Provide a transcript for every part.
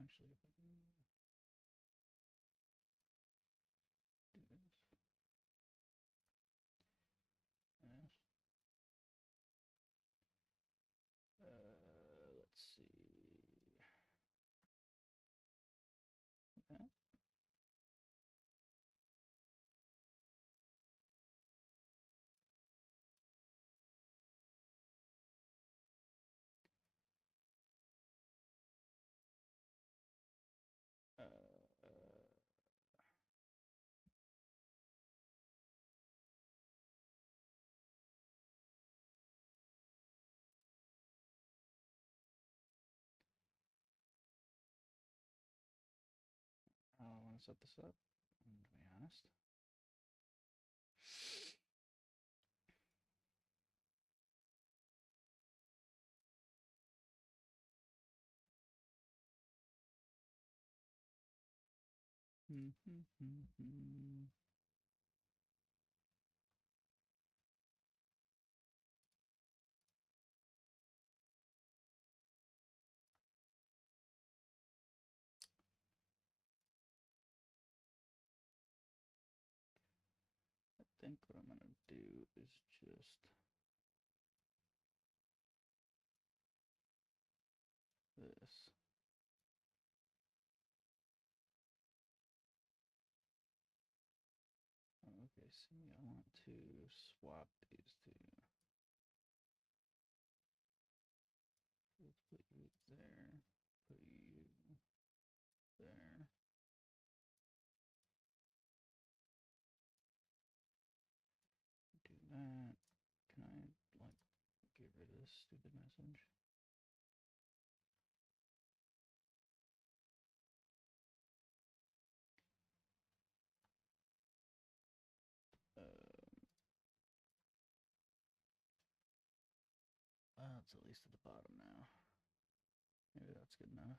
Actually, if I can do this. Yes. Let's see. Okay. Uh, I want to set this up, to be honest. I think what I'm gonna do is just this. Okay, see, I want to swap these two. Let's put you there, put you there. Do that. Can I, like, get rid of this stupid message? Well, it's at least at the bottom now. Maybe that's good enough.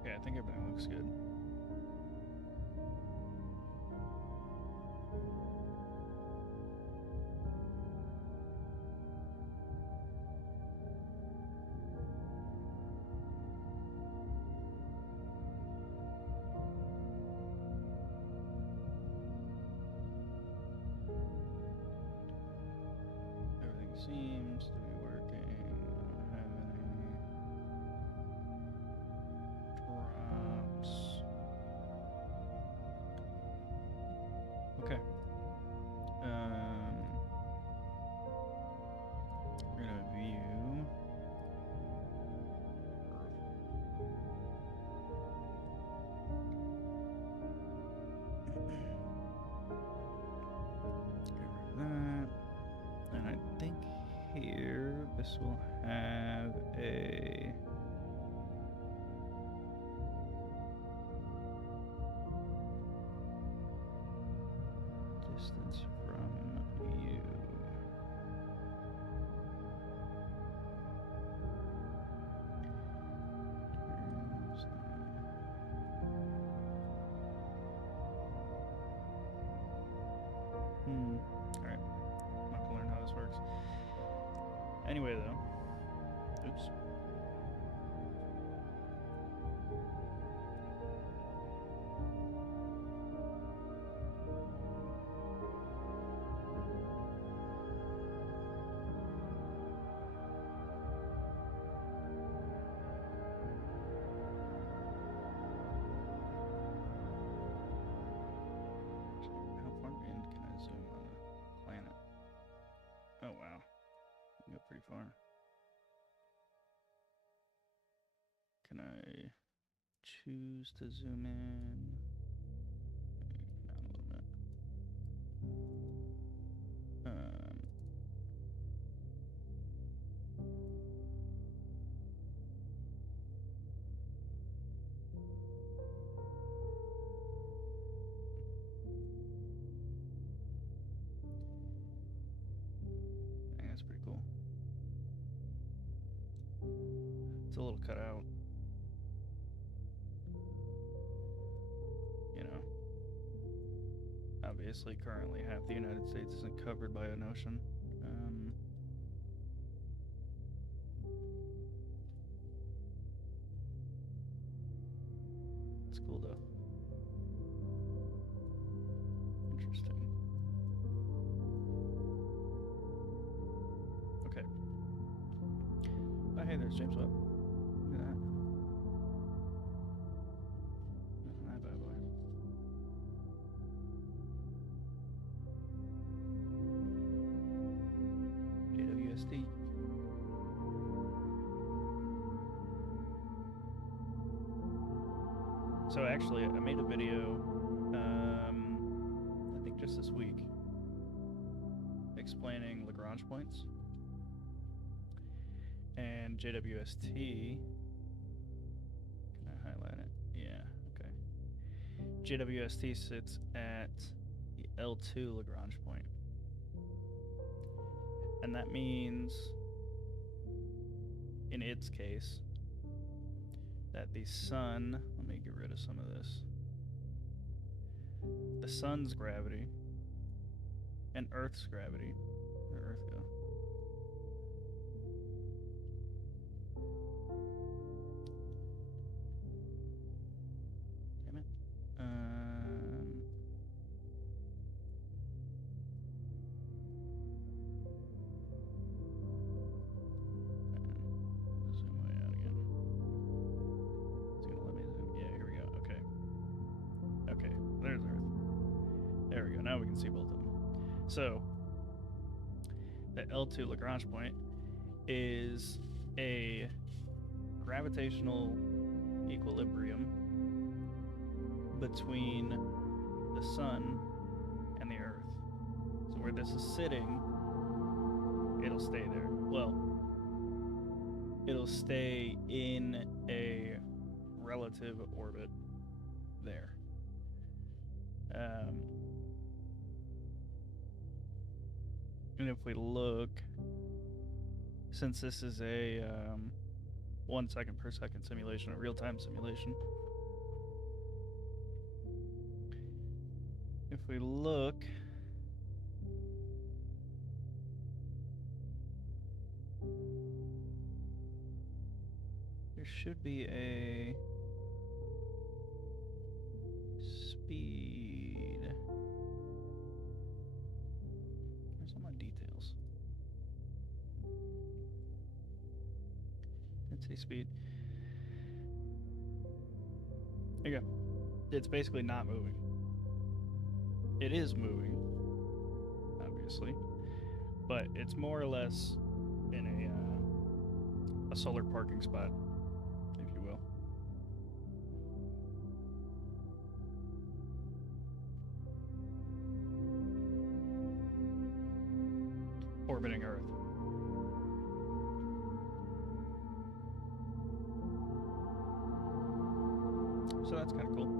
Okay, I think everything looks good. seems to be working. I don't have any drops. Okay. We're gonna view. That. And I think here this will have a distance from you. Alright. I'm not gonna learn how this works. Anyway, though. Oops. How far in can I zoom on the planet? Oh, wow. I can go pretty far. Can I choose to zoom in? Down a little bit. I think that's pretty cool. It's a little cut out. You know, obviously, currently half the United States isn't covered by an ocean. It's cool though. Interesting. Okay. Oh, hey, there's James Webb. Look at that. Isn't that bad boy? JWST. So actually, I made a video, I think just this week, explaining Lagrange points. And JWST, can I highlight it? Yeah, okay. JWST sits at the L2 Lagrange point. And that means, in its case, that the sun, let me get rid of some of this, the sun's gravity and Earth's gravity, where'd Earth go? Damn it. Zoom way out again. It's gonna let me zoom. Yeah, here we go. Okay. Okay, there's Earth. There we go. Now we can see both of them. So, the L2 Lagrange point is a gravitational equilibrium between the sun and the Earth. So where this is sitting, it'll stay there. Well, it'll stay in a relative orbit there. And if we look, since this is a 1 second per second simulation, a real-time simulation, if we look, there should be a speed. Where's all my details? Density, speed. There you go. It's basically not moving. It is moving, obviously, but it's more or less in a solar parking spot, if you will. Orbiting Earth. So that's kind of cool.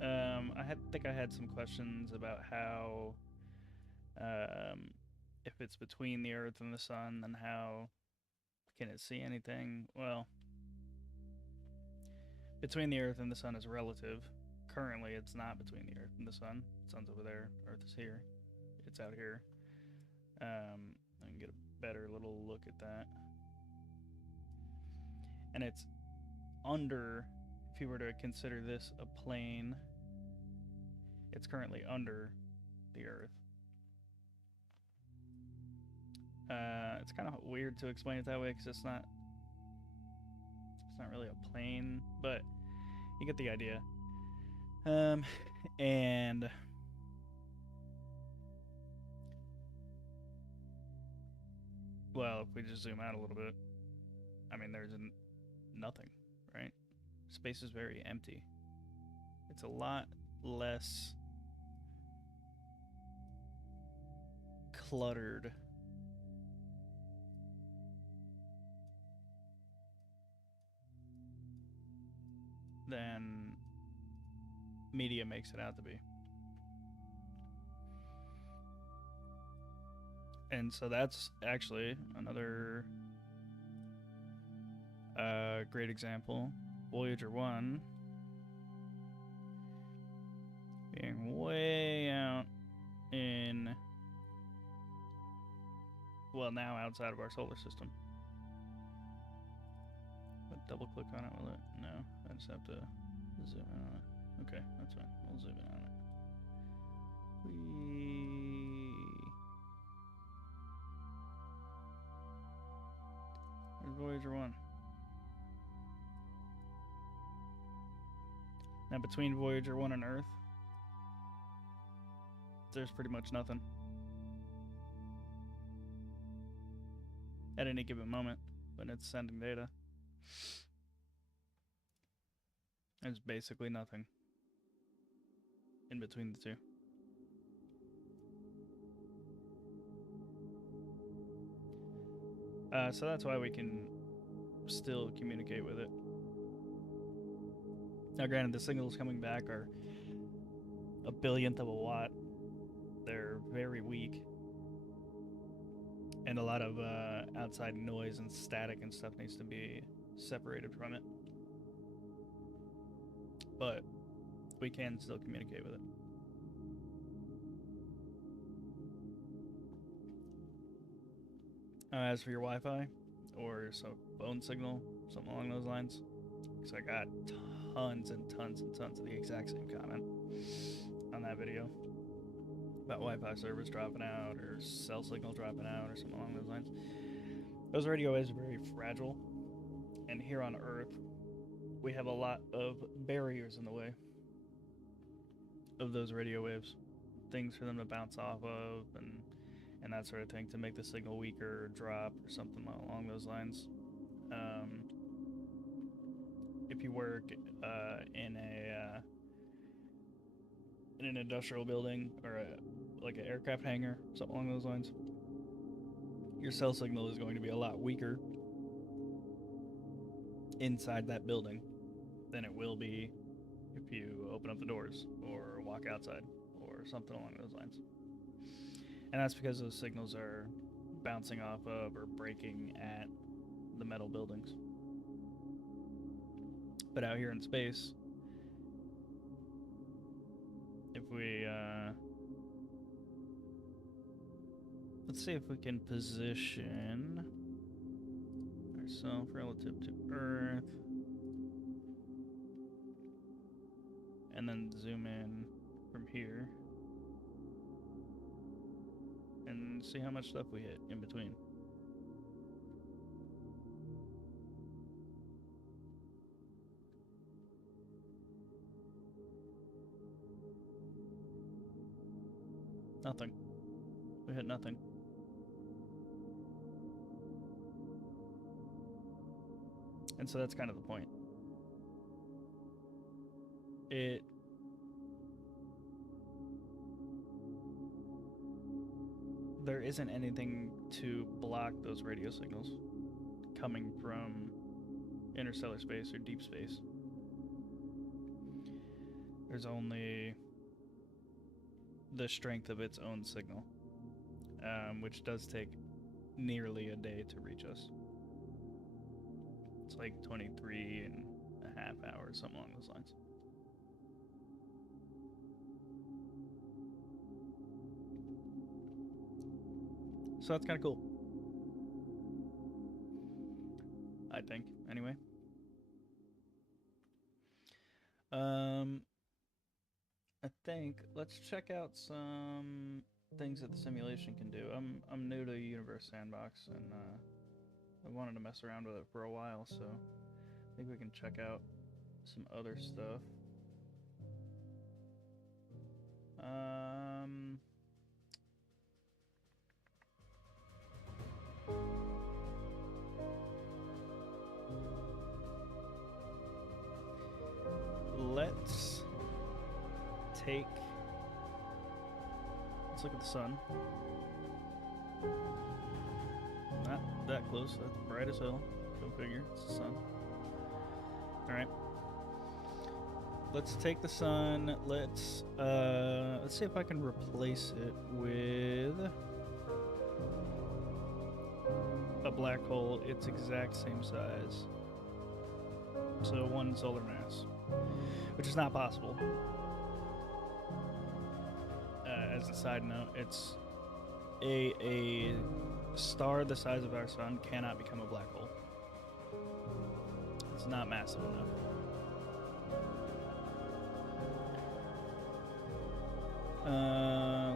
I think I had some questions about how, if it's between the Earth and the Sun, then how can it see anything? Well, between the Earth and the Sun is relative. Currently, it's not between the Earth and the Sun. The Sun's over there. Earth is here. It's out here. I can get a better little look at that. And it's under, if you were to consider this a plane, it's currently under the Earth. It's kind of weird to explain it that way because it's not really a plane, but you get the idea. And well, if we just zoom out a little bit, I mean, there's nothing, right? Space is very empty. It's a lot less cluttered than media makes it out to be. And so that's actually another great example. Voyager 1 being way out in, well, now outside of our solar system. But double click on it, will it? No, I just have to zoom in on it. Okay, that's fine. We'll zoom in on it. Where's Voyager 1? Now, between Voyager 1 and Earth, there's pretty much nothing at any given moment when it's sending data. There's basically nothing in between the two. So that's why we can still communicate with it. Now, granted, the signals coming back are a billionth of a watt. They're very weak. And a lot of outside noise and static and stuff needs to be separated from it. But we can still communicate with it. As for your Wi-Fi or some phone signal, something along those lines, because I got tons and tons and tons of the exact same comment on that video about Wi-Fi service dropping out or cell signal dropping out or something along those lines. Those radio waves are very fragile, and here on Earth, we have a lot of barriers in the way of those radio waves, things for them to bounce off of, and that sort of thing to make the signal weaker or drop or something along those lines. If you work in an industrial building or like an aircraft hangar, something along those lines, your cell signal is going to be a lot weaker inside that building than it will be if you open up the doors or walk outside or something along those lines. And that's because those signals are bouncing off of or breaking at the metal buildings. But out here in space, if we let's see if we can position ourselves relative to Earth and then zoom in from here and and see how much stuff we hit in between. Nothing. We hit nothing. And so that's kind of the point. There isn't anything to block those radio signals coming from interstellar space or deep space. There's only the strength of its own signal, which does take nearly a day to reach us. It's like 23 and a half hours, something along those lines. So that's kind of cool. I think, anyway. I think let's check out some things that the simulation can do. I'm new to Universe Sandbox, and I wanted to mess around with it for a while, so I think we can check out some other stuff. Let's look at the sun. Not that close. That's bright as hell. Go figure. It's the sun. Alright. Let's take the sun. Let's see if I can replace it with a black hole its exact same size. So 1 solar mass, which is not possible. As a side note, it's a star the size of our sun cannot become a black hole. It's not massive enough.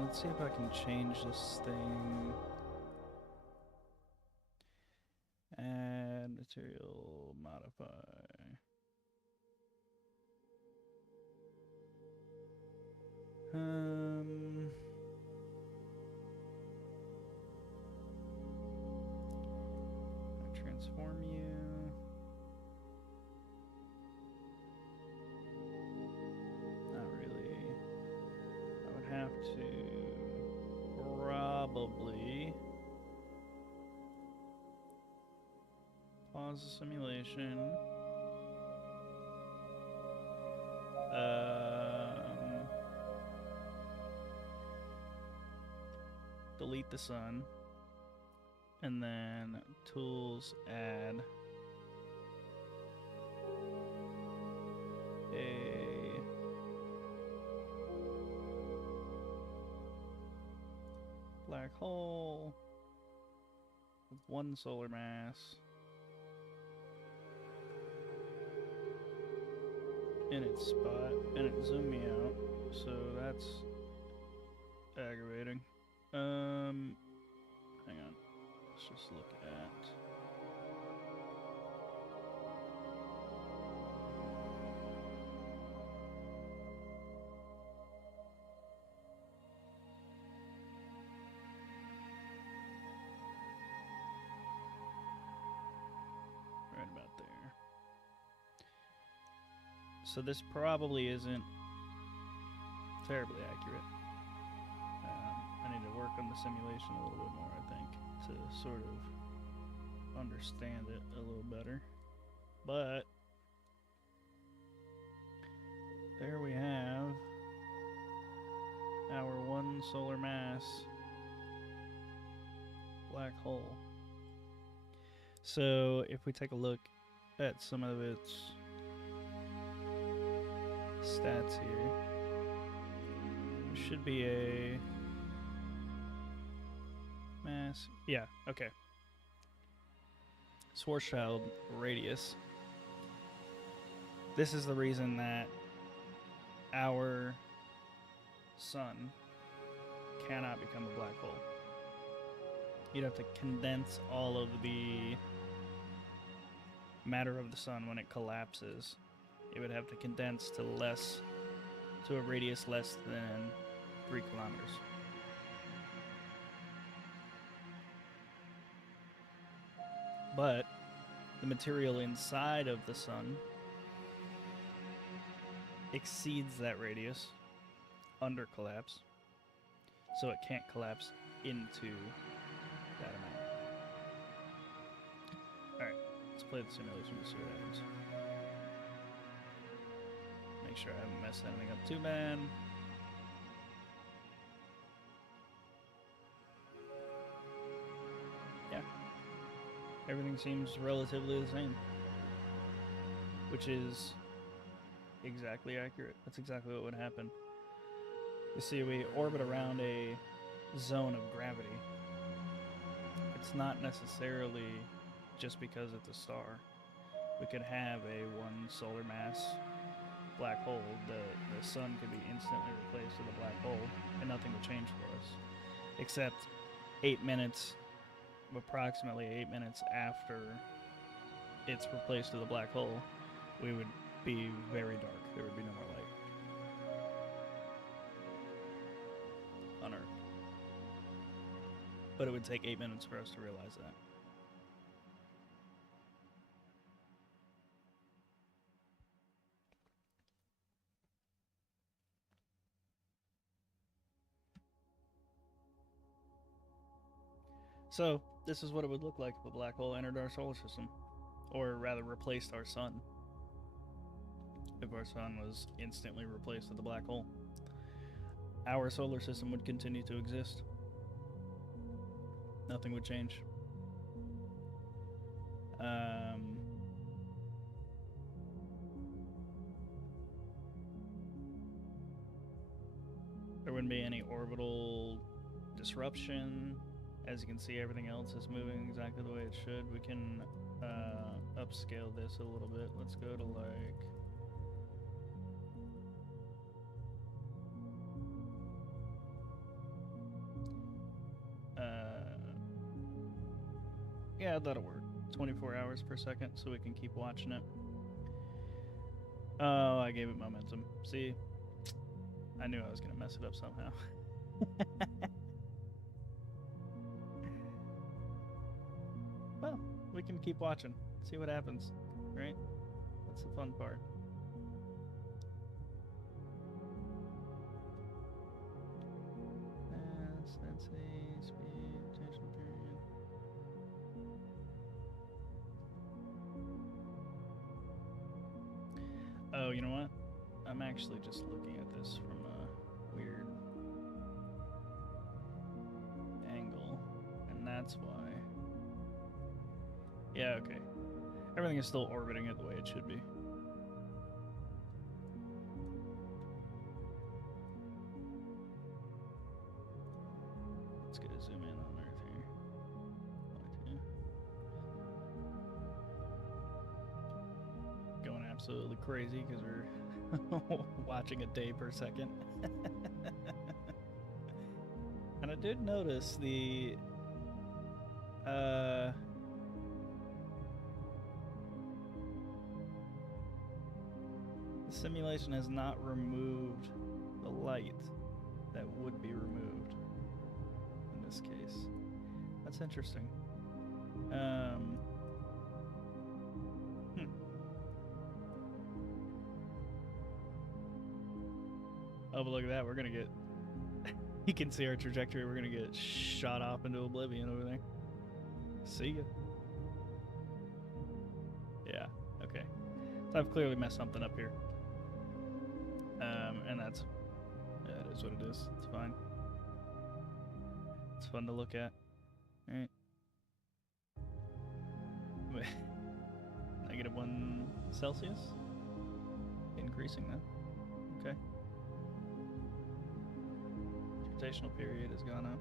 Let's see if I can change this thing. Add material, modify. Transform you. Not really. I would have to probably pause the simulation. Delete the sun, and then tools, add a black hole with 1 solar mass in its spot, and it zoomed me out, so that's aggravating. Hang on. Let's just look at right about there. So this probably isn't terribly accurate. I need to work on the simulation a little bit more, I think, to sort of understand it a little better. But there we have our 1 solar mass black hole. So if we take a look at some of its stats here, there should be a mass. Yeah, okay. Schwarzschild radius. This is the reason that our sun cannot become a black hole. You'd have to condense all of the matter of the sun when it collapses. It would have to condense to a radius less than 3 kilometers. But the material inside of the sun exceeds that radius under collapse, so it can't collapse into that amount. Alright, let's play the simulation to see what happens. Make sure I haven't messed anything up too bad. Yeah. Everything seems relatively the same, which is exactly accurate. That's exactly what would happen. You see, we orbit around a zone of gravity. It's not necessarily just because it's a star. We could have a one solar mass black hole. The sun could be instantly replaced with a black hole, and nothing would change for us. Except 8 minutes, approximately 8 minutes after it's replaced with a black hole, we would be very dark. There would be no more light on Earth. But it would take 8 minutes for us to realize that. So, this is what it would look like if a black hole entered our solar system. Or rather, replaced our sun. If our sun was instantly replaced with a black hole, our solar system would continue to exist. Nothing would change. There wouldn't be any orbital disruption. As you can see, everything else is moving exactly the way it should. We can upscale this a little bit. Let's go to like... yeah, that'll work. 24 hours per second, so we can keep watching it. Oh, I gave it momentum. See? I knew I was going to mess it up somehow. Well, we can keep watching. See what happens, right? That's the fun part. Let's see, speed, rotational period. Oh, you know what? I'm actually just looking at this from a weird angle, and that's why. Yeah, okay. Everything is still orbiting it the way it should be. Let's get a zoom in on Earth here. Going absolutely crazy because we're watching a day per second. And I did notice the simulation has not removed the light that would be removed in this case. That's interesting. Oh, but look at that. We're going to get... You can see our trajectory. We're going to get shot off into oblivion over there. See ya. Yeah, okay. So I've clearly messed something up here. And that's... Yeah, it is what it is. It's fine. It's fun to look at. Alright. -1 Celsius? Increasing then. Okay. Rotational period has gone up.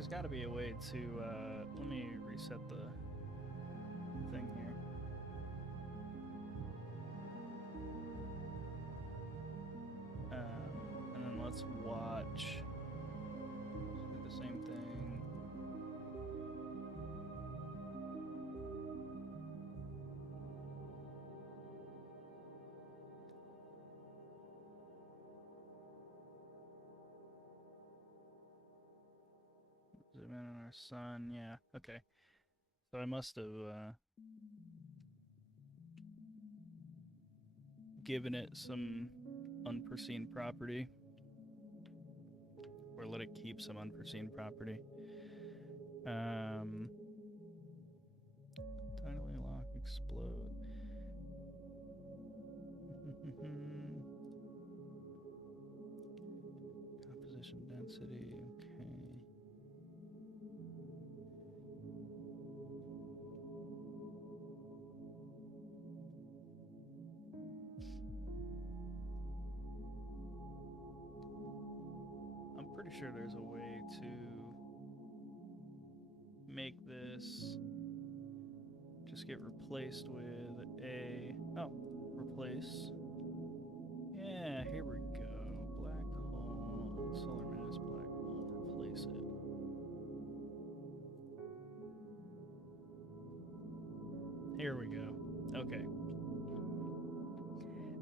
There's got to be a way to, let me reset the thing here. And then let's watch. Do the same thing. Zoom in on our sun. Yeah, okay. So I must have given it some unforeseen property, or let it keep some unforeseen property. Tidally lock, explode. Composition density, okay. I'm pretty sure there's a way to make this just get replaced with a, oh, replace. Yeah, here we go. Black hole, solar mass black hole, replace it. Here we go. Okay.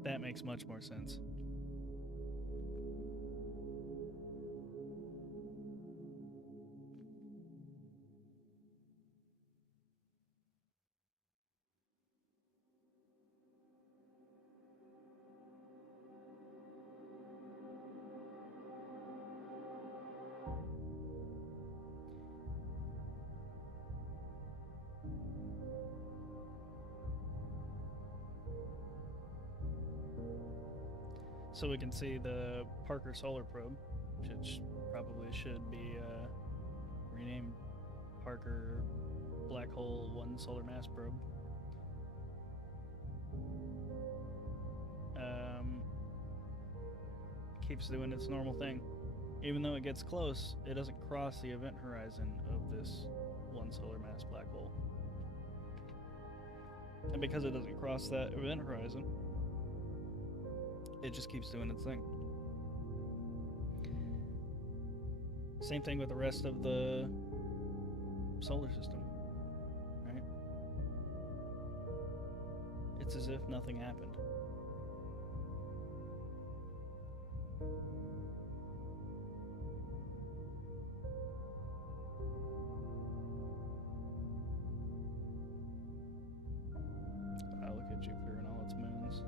That makes much more sense. So we can see the Parker Solar Probe, which probably should be renamed Parker Black Hole 1 Solar Mass Probe. Keeps doing its normal thing. Even though it gets close, it doesn't cross the event horizon of this 1 solar mass black hole. And because it doesn't cross that event horizon, it just keeps doing its thing. Same thing with the rest of the solar system, right? It's as if nothing happened. Wow, look at Jupiter and all its moons.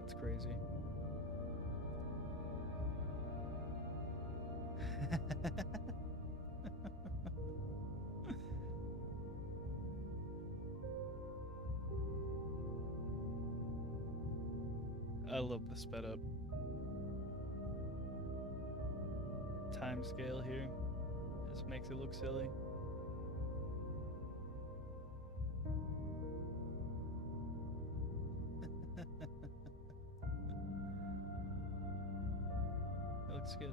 That's crazy. I love the sped up time scale here. Just makes it look silly. It looks good.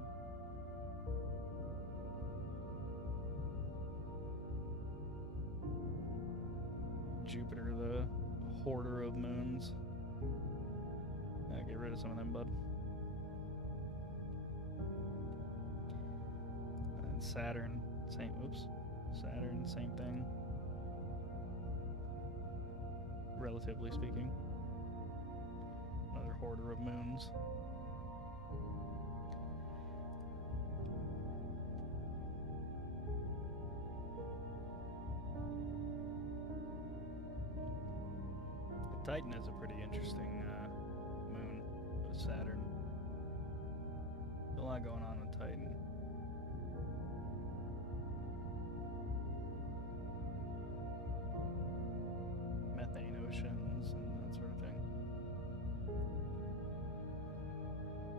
Jupiter, the hoarder of moons. Get rid of some of them, bud. And Saturn, same. Oops, Saturn, same thing. Relatively speaking, another hoarder of moons. Titan is a pretty interesting moon with Saturn. There's a lot going on with Titan. Methane oceans and that sort of thing.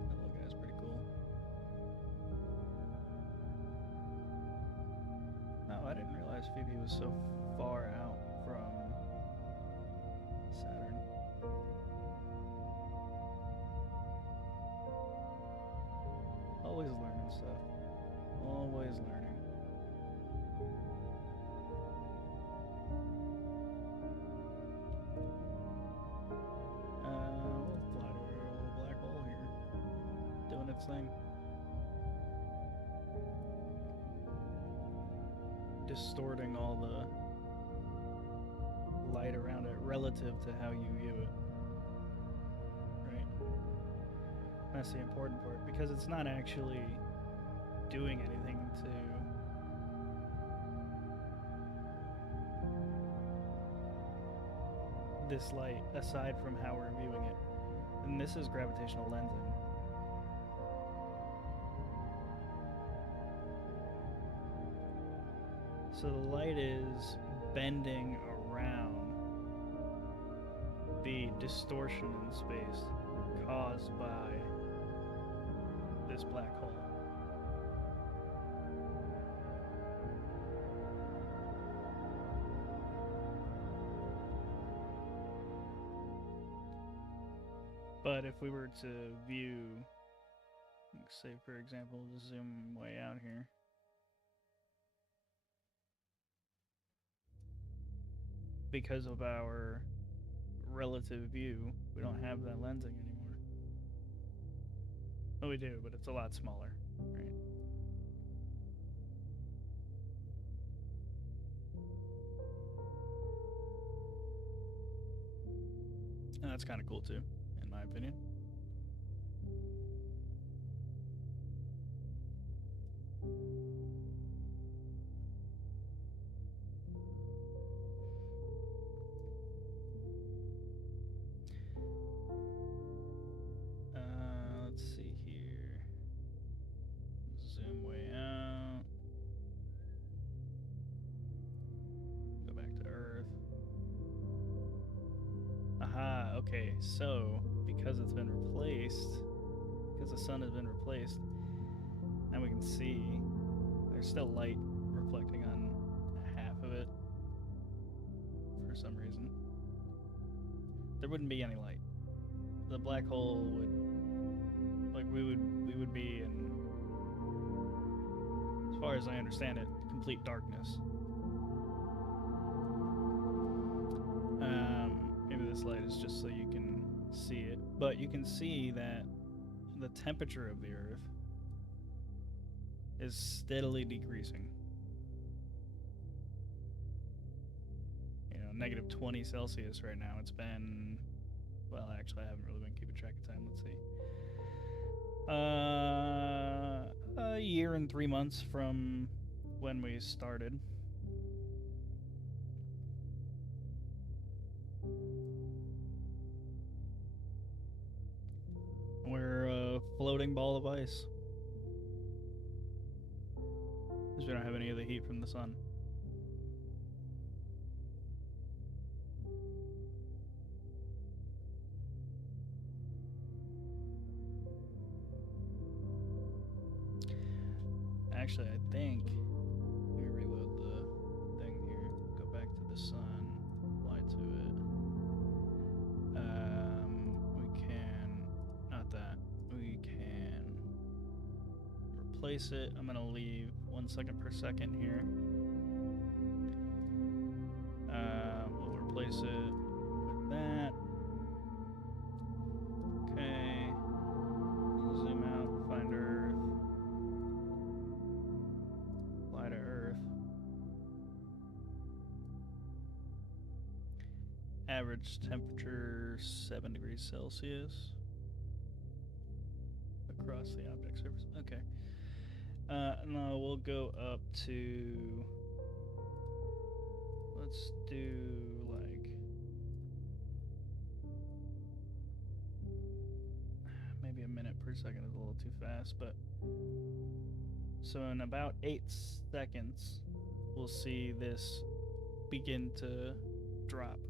That little guy's pretty cool. No, I didn't realize Phoebe was so far out from Saturn. Always learning stuff. Always learning. its thing. Distorting all the light around it relative to how you view it. Right? That's the important part, because it's not actually doing anything to this light aside from how we're viewing it. And this is gravitational lensing. So the light is bending around the distortion in space caused by this black hole. But if we were to view, say for example, just zoom way out here. Because of our relative view, we don't have that lensing anymore. Well, we do, but it's a lot smaller, right? And that's kind of cool too, in my opinion. Let's see here. Zoom way out. Go back to Earth. Aha, okay, so because it's been replaced, because the sun has been replaced, now we can see there's still light reflecting on half of it for some reason. There wouldn't be any light. The black hole would, like, we would be in, as far as I understand it, complete darkness. Maybe this light is just so you can see it, but you can see that the temperature of the Earth is steadily decreasing. You know, negative 20 Celsius right now. It's been, well, actually, I haven't really been keeping track of time. Let's see. A year and 3 months from when we started. We're a floating ball of ice. Because we don't have any of the heat from the sun. Actually, I think, let me reload the thing here, go back to the sun, apply to it. We can, not that, we can replace it. I'm gonna leave 1 second per second here. We'll replace it with that. Okay, zoom out, find Earth. Fly to Earth. Average temperature 7 degrees Celsius across the object surface. Okay. No, we'll go up to, let's do like maybe a minute per second is a little too fast, but so in about 8 seconds, we'll see this begin to drop.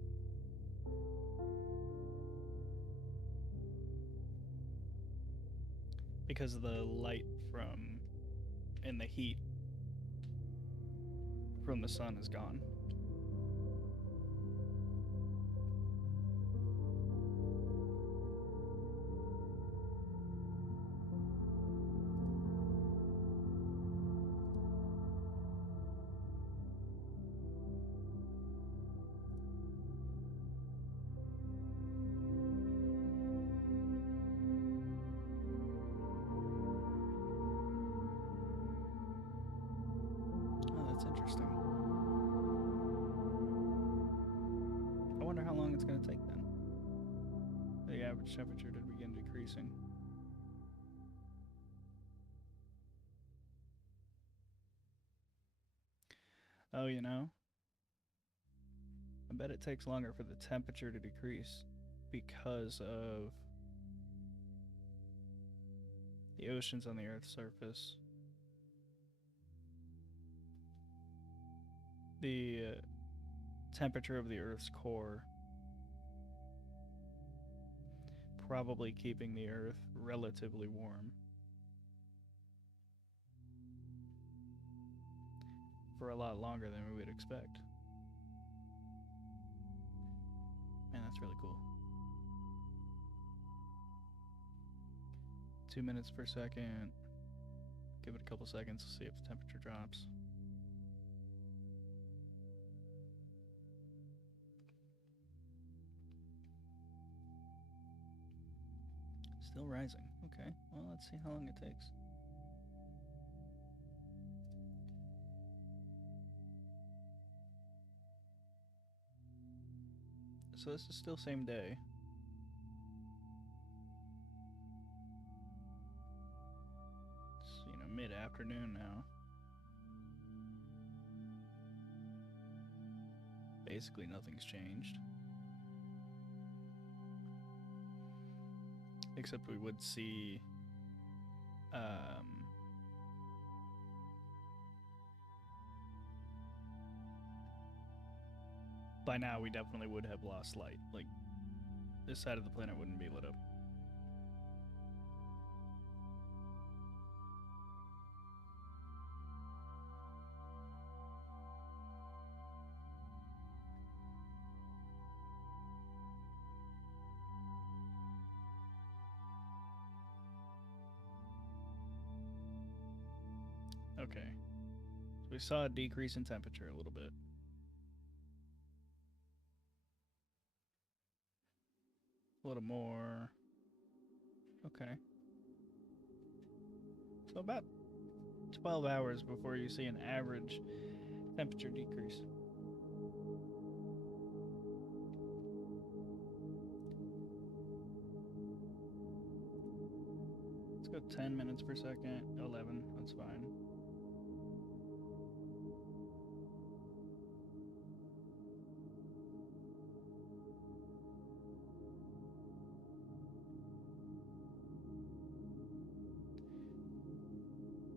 Because of the light from, and the heat from the sun is gone. take then. The average temperature did begin decreasing. Oh, you know, I bet it takes longer for the temperature to decrease because of the oceans on the Earth's surface. The temperature of the Earth's core probably keeping the Earth relatively warm for a lot longer than we would expect. Man, that's really cool. 2 minutes per second. Give it a couple seconds to see if the temperature drops. Still rising. Okay, well, let's see how long it takes. So this is still same day. It's, mid-afternoon now. Basically nothing's changed. Except we would see by now we definitely would have lost light. Like, this side of the planet wouldn't be lit up. Okay. So we saw a decrease in temperature a little bit. A little more. Okay. So about 12 hours before you see an average temperature decrease. Let's go 10 minutes per second, 11, that's fine.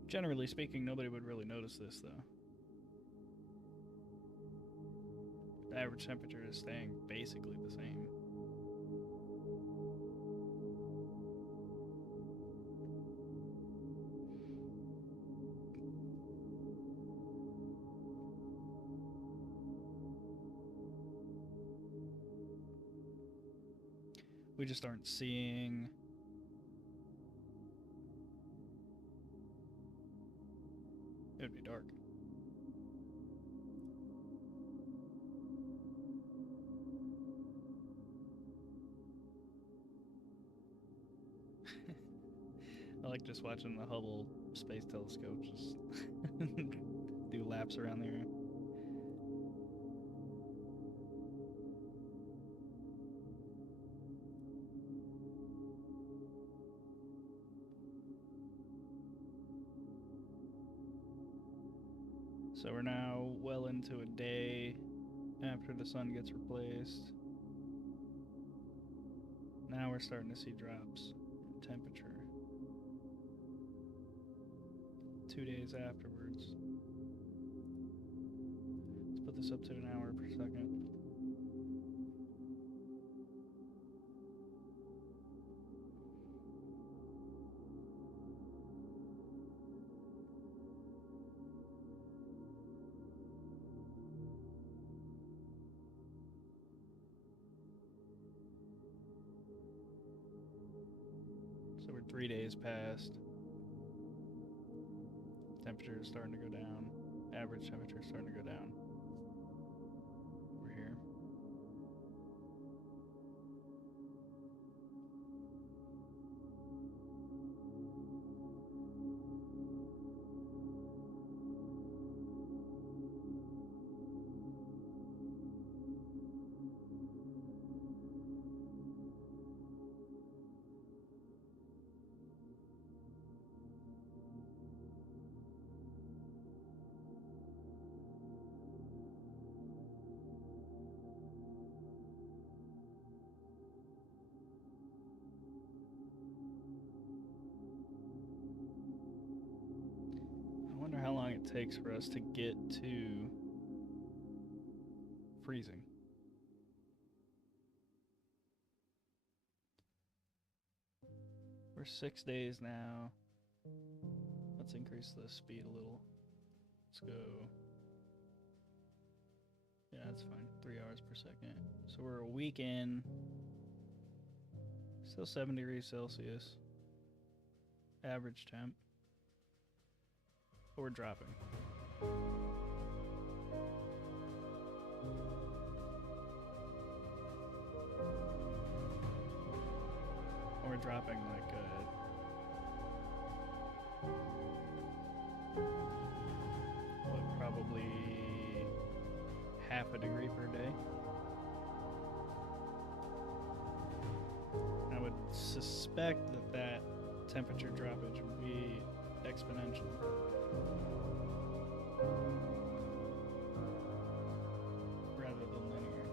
Generally speaking, nobody would really notice this, though. The average temperature is staying basically the same. We just aren't seeing it would be dark. I like just watching the Hubble Space Telescope just do laps around the Earth. So we're now well into a day after the sun gets replaced. Now we're starting to see drops in temperature. 2 days afterwards. Let's put this up to an hour per second. So we're 3 days past. Temperature is starting to go down. Average temperature is starting to go down. Over here. it takes for us to get to freezing. We're 6 days now. Let's increase the speed a little. Let's go. Yeah, that's fine. 3 hours per second. So we're a week in. Still 7 degrees Celsius. Average temp. But we're dropping. We're dropping like probably half a degree per day. I would suspect that temperature droppage would be exponential. Rather than linear.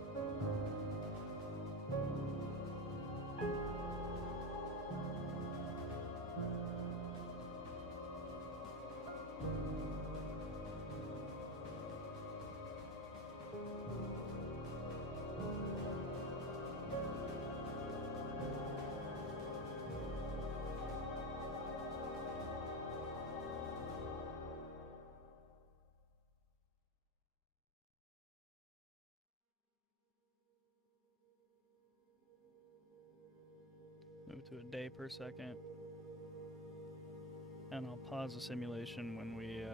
Move to a day per second. And I'll pause the simulation when we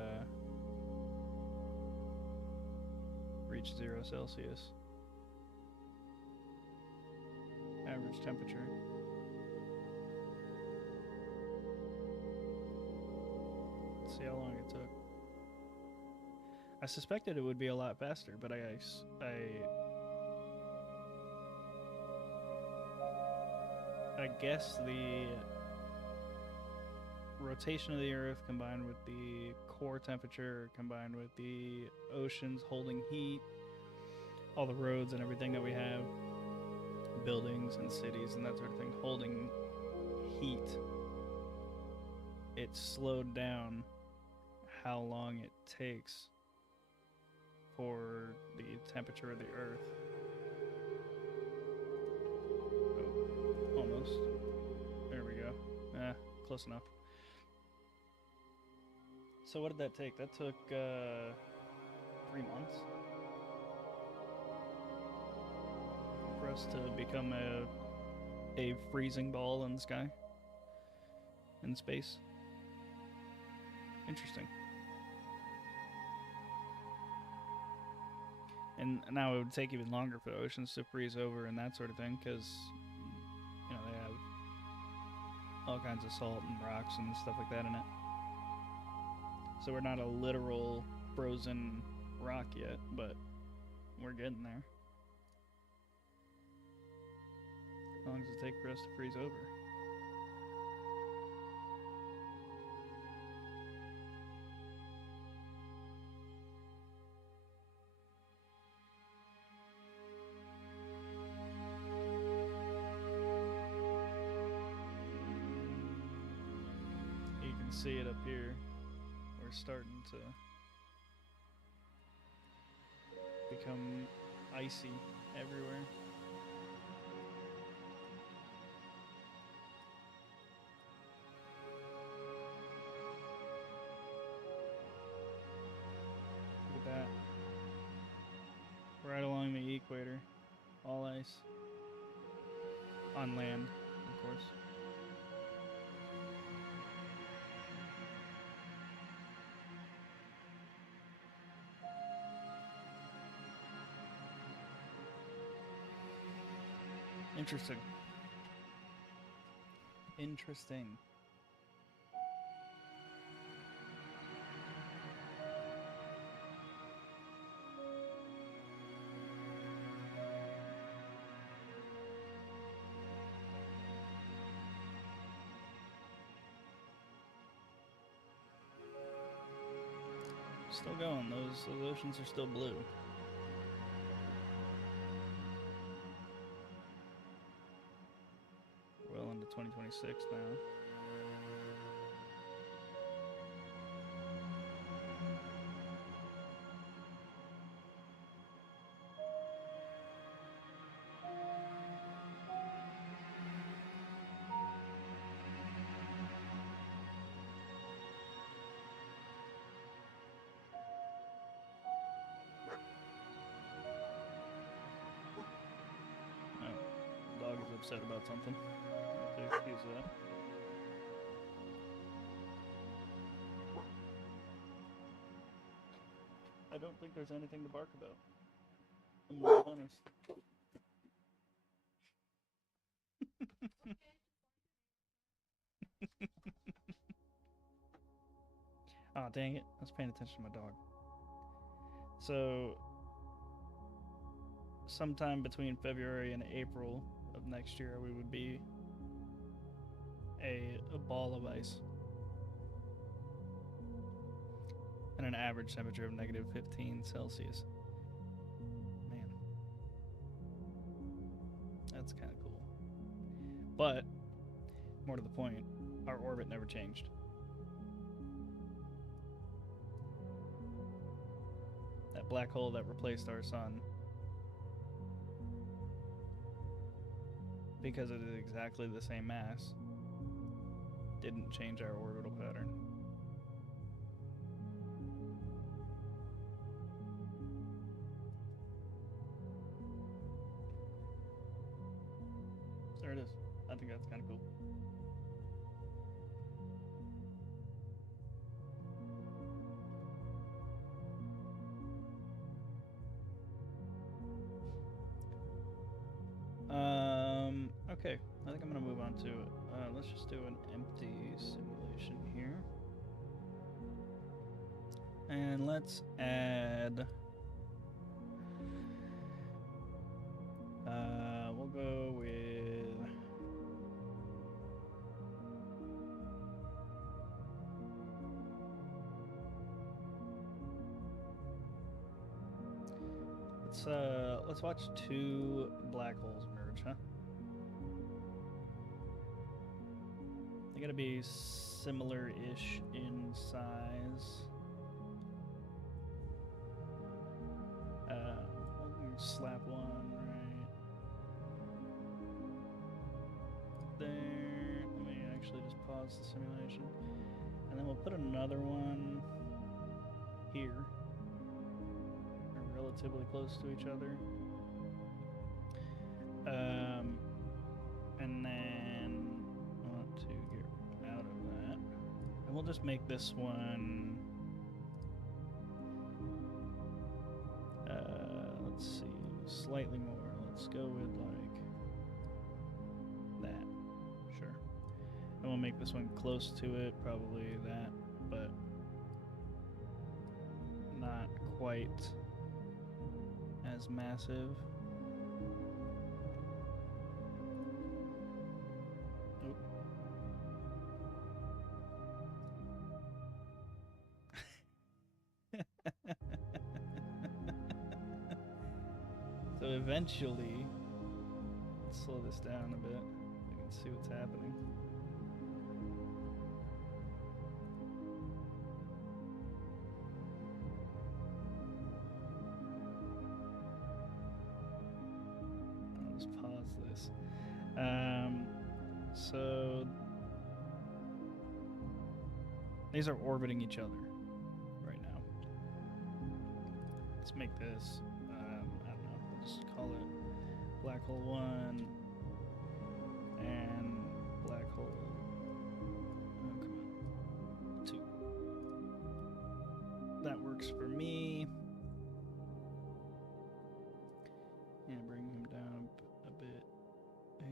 reach 0 Celsius. Average temperature. Let's see how long it took. I suspected it would be a lot faster, but I guess the rotation of the Earth combined with the core temperature, combined with the oceans holding heat, all the roads and everything that we have, buildings and cities and that sort of thing, holding heat, it slowed down how long it takes for the temperature of the Earth. Almost. There we go. Close enough. So what did that take? That took 3 months for us to become a freezing ball in the sky, in space. Interesting. And now it would take even longer for the oceans to freeze over and that sort of thing, because you know they have all kinds of salt and rocks and stuff like that in it. So we're not a literal frozen rock yet, but we're getting there. How long does it take for us to freeze over? You can see it up here. We're starting to become icy everywhere. Look at that. Right along the equator. All ice. On land, of course. Interesting. Interesting. Still going. Those oceans are still blue. Well into 2026 now. upset about something. You have to excuse that. I don't think there's anything to bark about. I'm gonna be honest. Oh, dang it. I was paying attention to my dog. So, sometime between February and April of next year, we would be a ball of ice. And an average temperature of negative 15 Celsius. Man. That's kind of cool. But, more to the point, our orbit never changed. That black hole that replaced our sun, because it is exactly the same mass, didn't change our orbital pattern. There it is. I think that's kind of cool. Okay, I think I'm gonna move on to let's just do an empty simulation here. And let's add we'll go with let's watch two black holes merge, huh? They gotta be similar-ish in size. We'll slap one right there. Let me actually just pause the simulation. And then we'll put another one here. They're relatively close to each other. And then I want to get out of that. And we'll just make this one let's see, slightly more. Let's go with like that. Sure. And we'll make this one close to it, probably that, but not quite as massive. Oh. So eventually, let's slow this down a bit. We can see what's happening. I'll just pause this. So these are orbiting each other right now. Let's make this, I don't know, we'll just call it black hole 1 and black hole 2. That works for me. Yeah, bring him down a bit.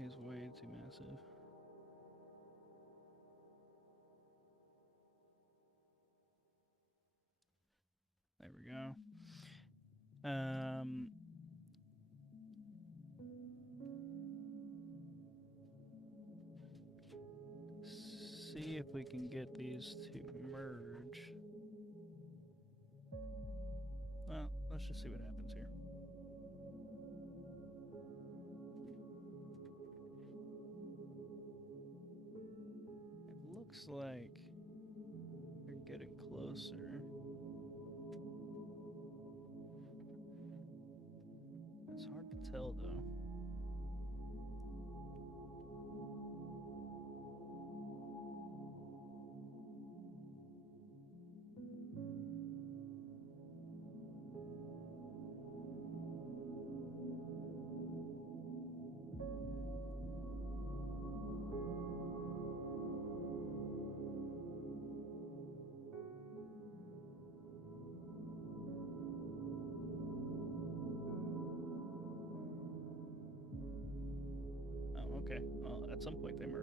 He's way too massive. There we go. See if we can get these to merge. Well, let's just see what happens here. It looks like they're getting closer. It's hard to tell though.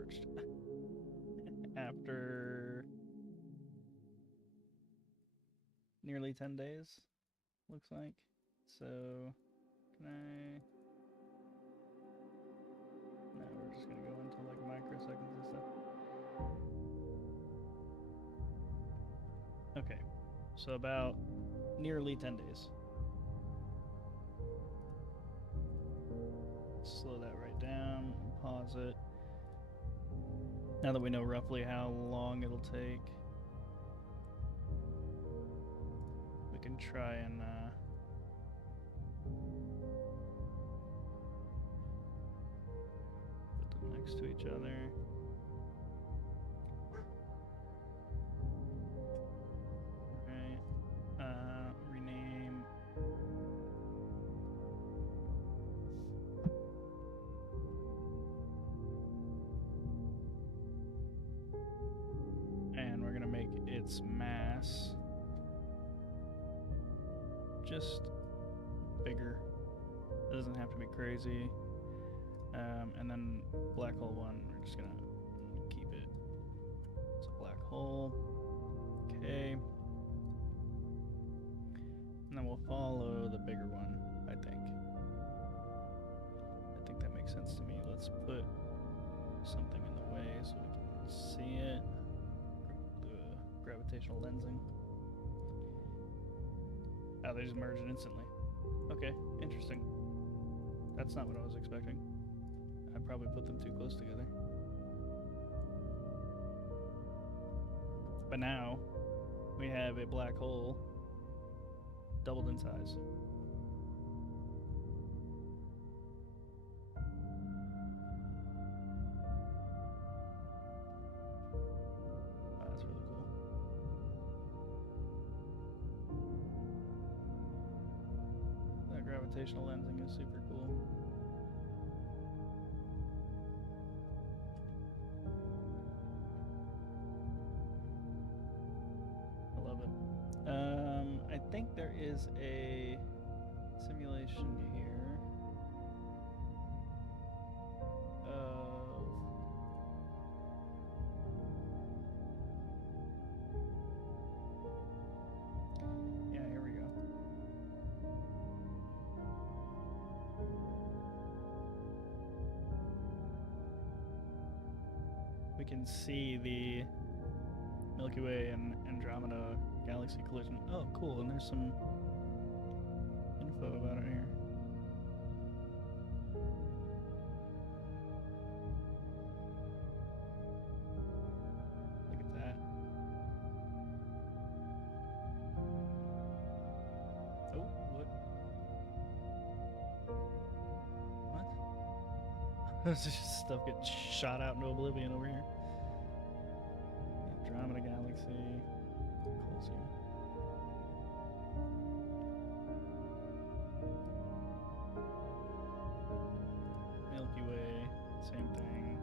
merged after nearly 10 days, looks like. So, can I... No, we're just gonna go into like microseconds and stuff. Okay, so about nearly 10 days. Slow that right down, pause it. Now that we know roughly how long it'll take, we can try and put them next to each other. Right. Rename. And we're gonna make its mass just bigger. It doesn't have to be crazy. And then black hole one, we're just gonna keep it. It's a black hole. Okay. And then we'll follow the bigger one, I think. I think that makes sense to me. Let's put something in the way so we can see it. The gravitational lensing. Oh, they just merged instantly. Okay, interesting. That's not what I was expecting. I probably put them too close together. But now, we have a black hole doubled in size. Wow, that's really cool. That gravitational lensing is super cool. I love it. I think there is a simulation here of yeah, here we go. We can see the Milky Way and Andromeda galaxy collision. Oh, cool, and there's some info about it here. Look at that. Oh, what? What? There's just stuff getting shot out into oblivion over here. Andromeda galaxy. Colosseum. Milky Way, same thing.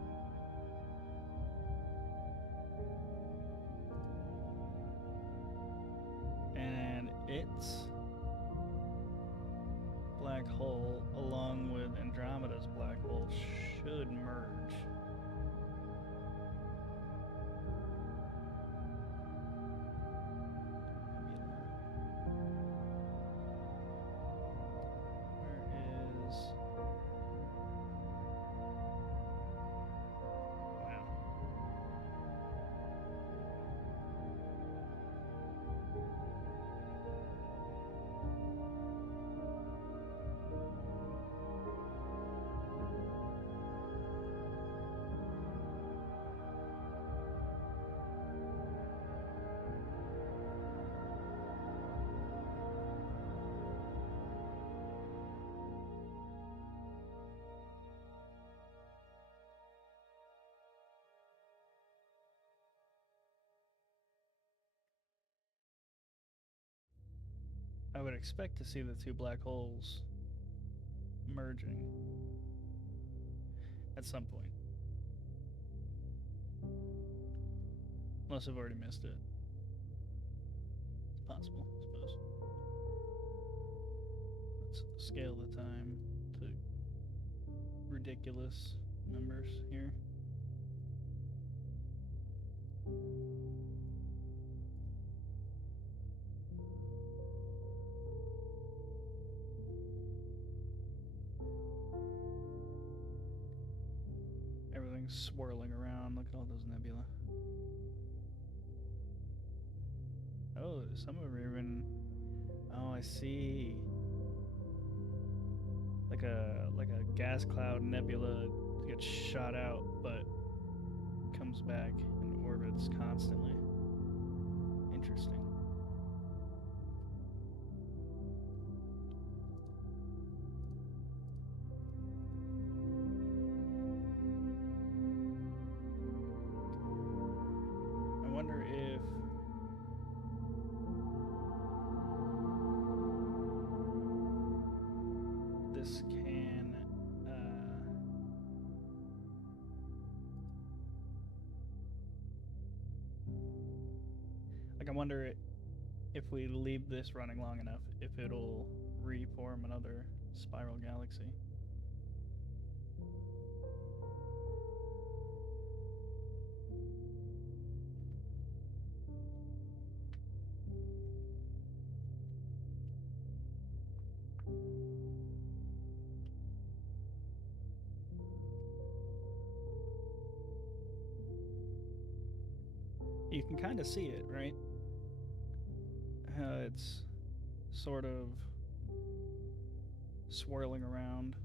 And its black hole, along with Andromeda's black hole, should merge. I would expect to see the two black holes merging at some point. Unless I've already missed it. It's possible, I suppose. Let's scale the time to ridiculous numbers here. swirling around. Look at all those nebula. Oh, some of them are even. Oh, I see. Like a gas cloud nebula gets shot out, but comes back and orbits constantly. Interesting. I wonder if this can like I wonder if we leave this running long enough, if it'll reform another spiral galaxy. You can kind of see it, right? It's sort of swirling around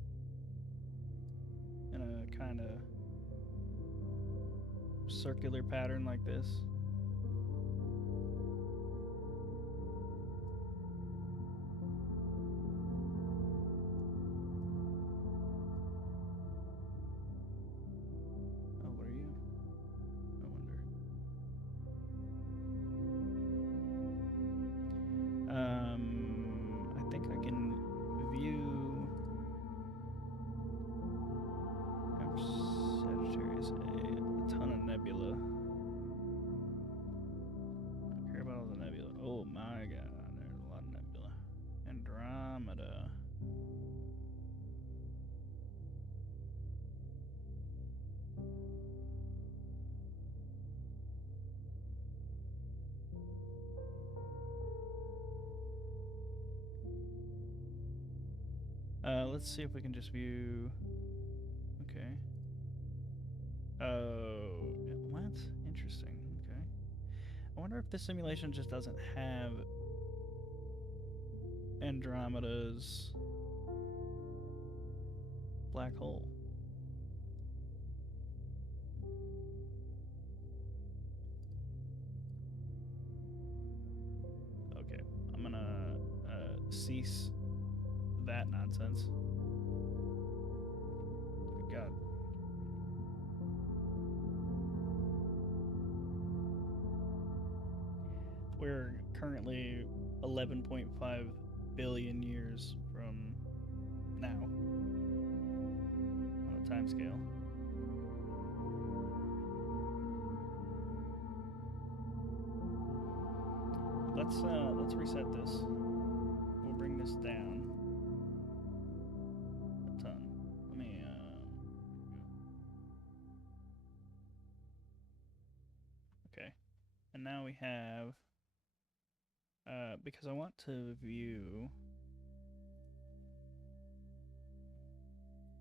in a kind of circular pattern like this. Oh, what are you? I wonder. I think I can view. Sagittarius a ton of nebula. I don't care about all the nebula. Oh my god, there's a lot of nebula. Andromeda. Let's see if we can just view. Okay. Oh, what? Interesting. Okay. I wonder if this simulation just doesn't have Andromeda's black hole. Okay, I'm gonna cease that nonsense. Good God. We're currently 11.5 billion years from now on a time scale. Let's reset this. We'll bring this down a ton. Let me okay. And now we have because I want to view.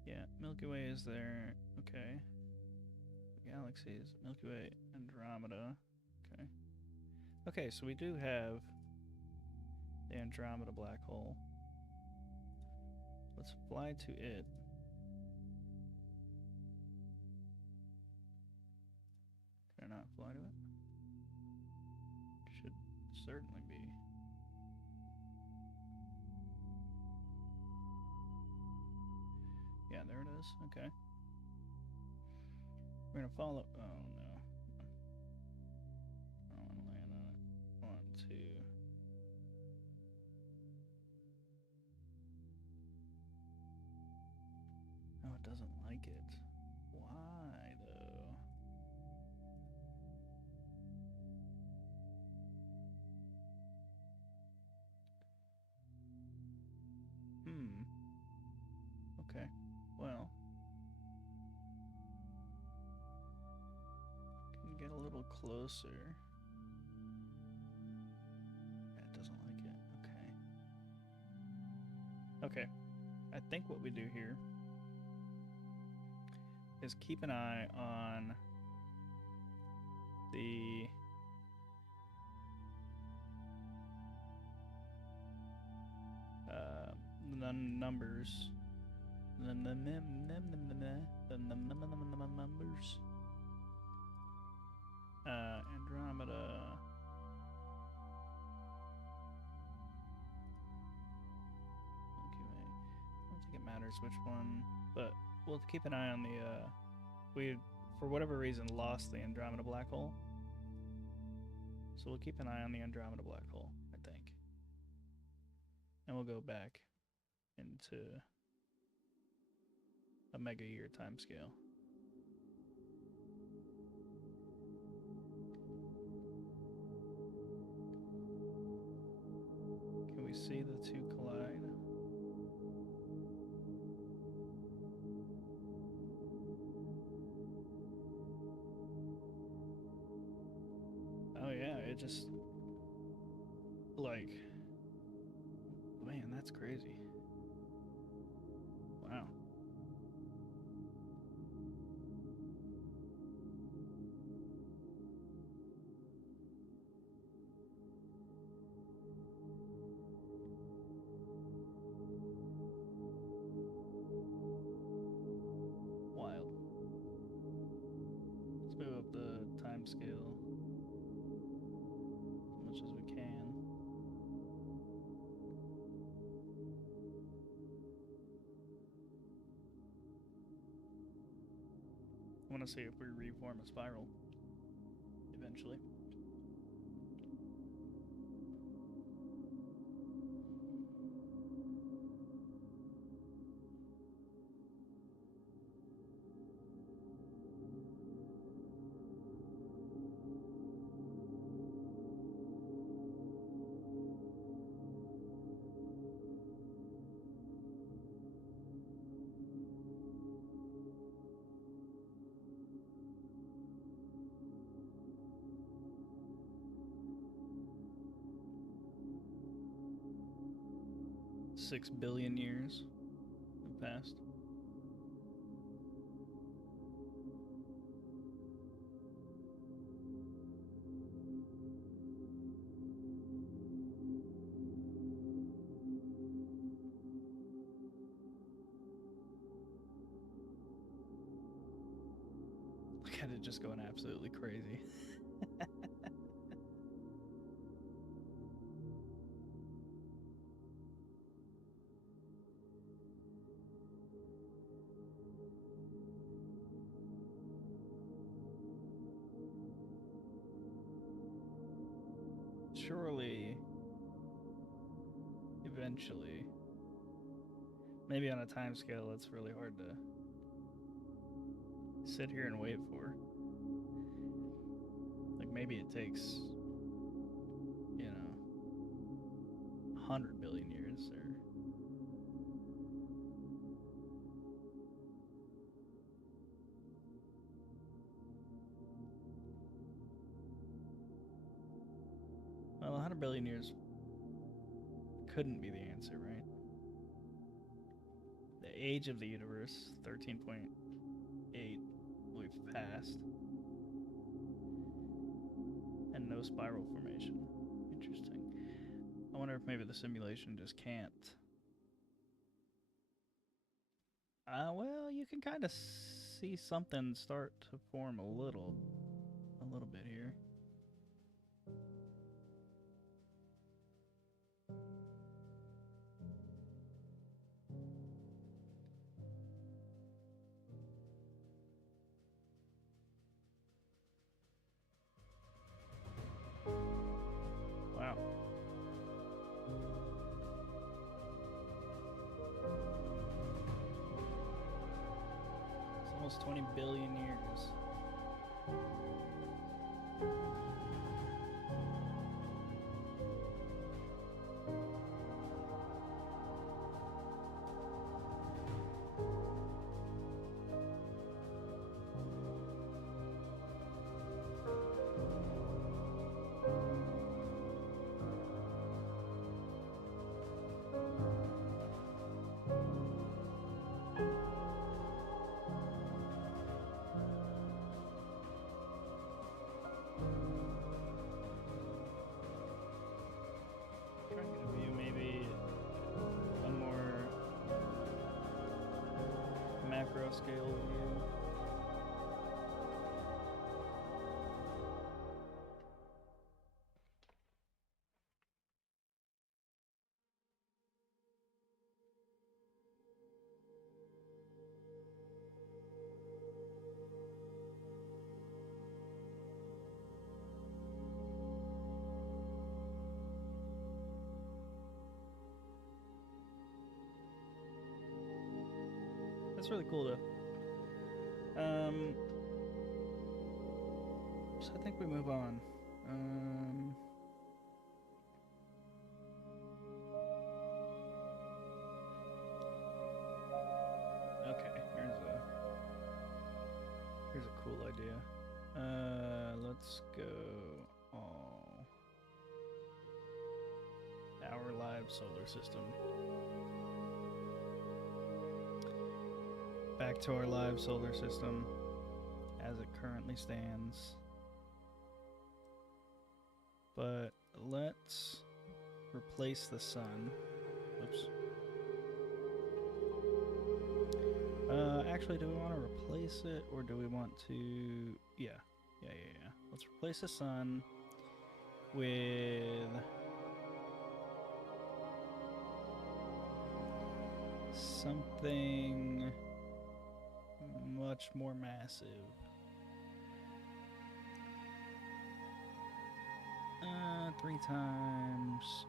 Yeah, Milky Way is there. Okay. Galaxies, Milky Way, Andromeda. Okay. Okay, so we do have the Andromeda black hole. Let's fly to it. Can I not fly to it? Should certainly be. Yeah, there it is. Okay. We're gonna follow. Oh no. I don't want to land on it. I want to. No, it doesn't like it. Why though? Okay. Well. Can get a little closer. Yeah, it doesn't like it. Okay. Okay. I think what we do here is keep an eye on the numbers. The numbers. Andromeda. Okay, I don't think it matters which one, but we'll keep an eye on the. We, for whatever reason, lost the Andromeda black hole, so we'll keep an eye on the Andromeda black hole, I think, and we'll go back into a mega year timescale. Can we see the two collide? Oh yeah, it just, like, man, that's crazy. Wow. Wild. Let's move up the time scale as much as we can. I want to see if we reform a spiral eventually. $6 billion years have passed. Look at it just going absolutely crazy. Surely, eventually, maybe on a time scale that's really hard to sit here and wait for. Like maybe it takes, 100 billion years or. Well, 100 billion years couldn't be the answer, right? The age of the universe, 13.8, we've passed. And no spiral formation. Interesting. I wonder if maybe the simulation just can't. Well, you can kind of see something start to form a little bit here. Wow. It's almost 20 billion years. macro scale view. That's really cool, though. So I think we move on. Okay, here's a cool idea. Let's go all our live solar system. Back to our live solar system as it currently stands. But let's replace the sun. Oops. Actually, do we want to replace it, or do we want to... Yeah. Let's replace the sun with... something much more massive. 3 times.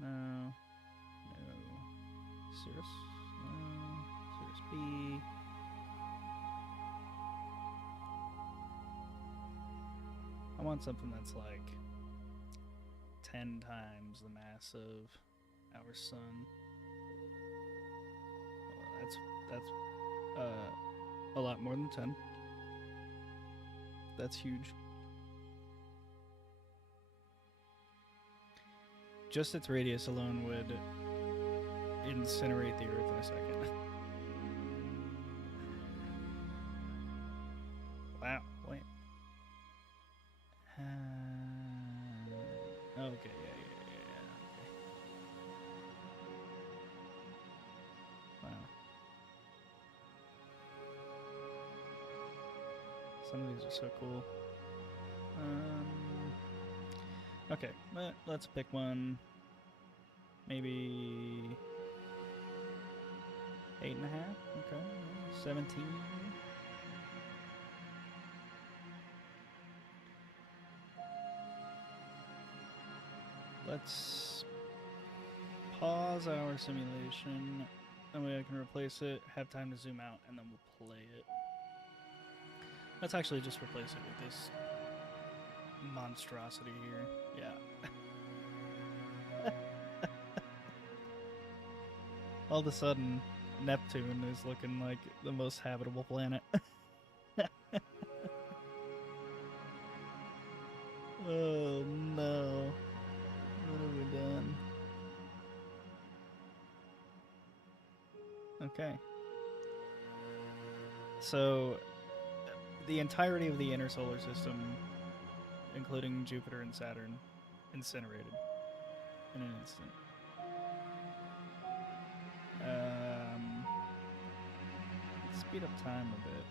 No. Cirrus. Cirrus B. I want something that's like 10 times the mass of our sun. Well, that's a lot more than 10. That's huge. Just its radius alone would incinerate the Earth in a second. Wow, wait. Okay, yeah. Wow. Some of these are so cool. Okay, but let's pick one. Maybe 8.5. Okay, 17. Let's pause our simulation. That way I can replace it, have time to zoom out, and then we'll play it. Let's actually just replace it with this monstrosity here. Yeah. All of a sudden, Neptune is looking like the most habitable planet. Oh no. What have we done? Okay. So, the entirety of the inner solar system, including Jupiter and Saturn, incinerated in an instant. Let's speed up time a bit.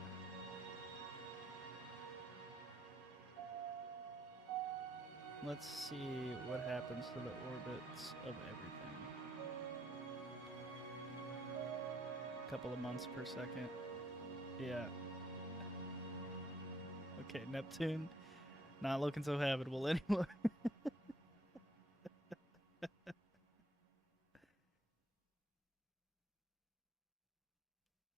Let's see what happens to the orbits of everything. A couple of months per second. Yeah. Okay, Neptune, not looking so habitable anymore.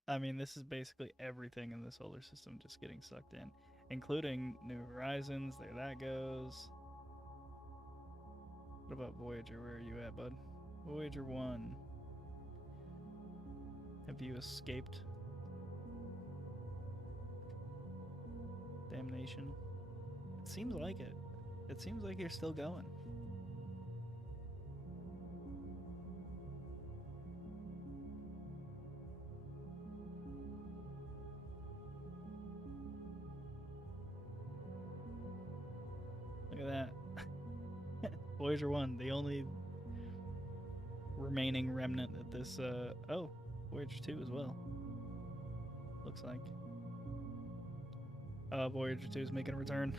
I mean, this is basically everything in the solar system just getting sucked in, including New Horizons. There that goes. What about Voyager? Where are you at, bud? Voyager 1. Have you escaped damnation? It seems like it. It seems like you're still going. Look at that. Voyager 1, the only remaining remnant that this, oh, Voyager 2 as well. Looks like. Voyager 2 is making a return.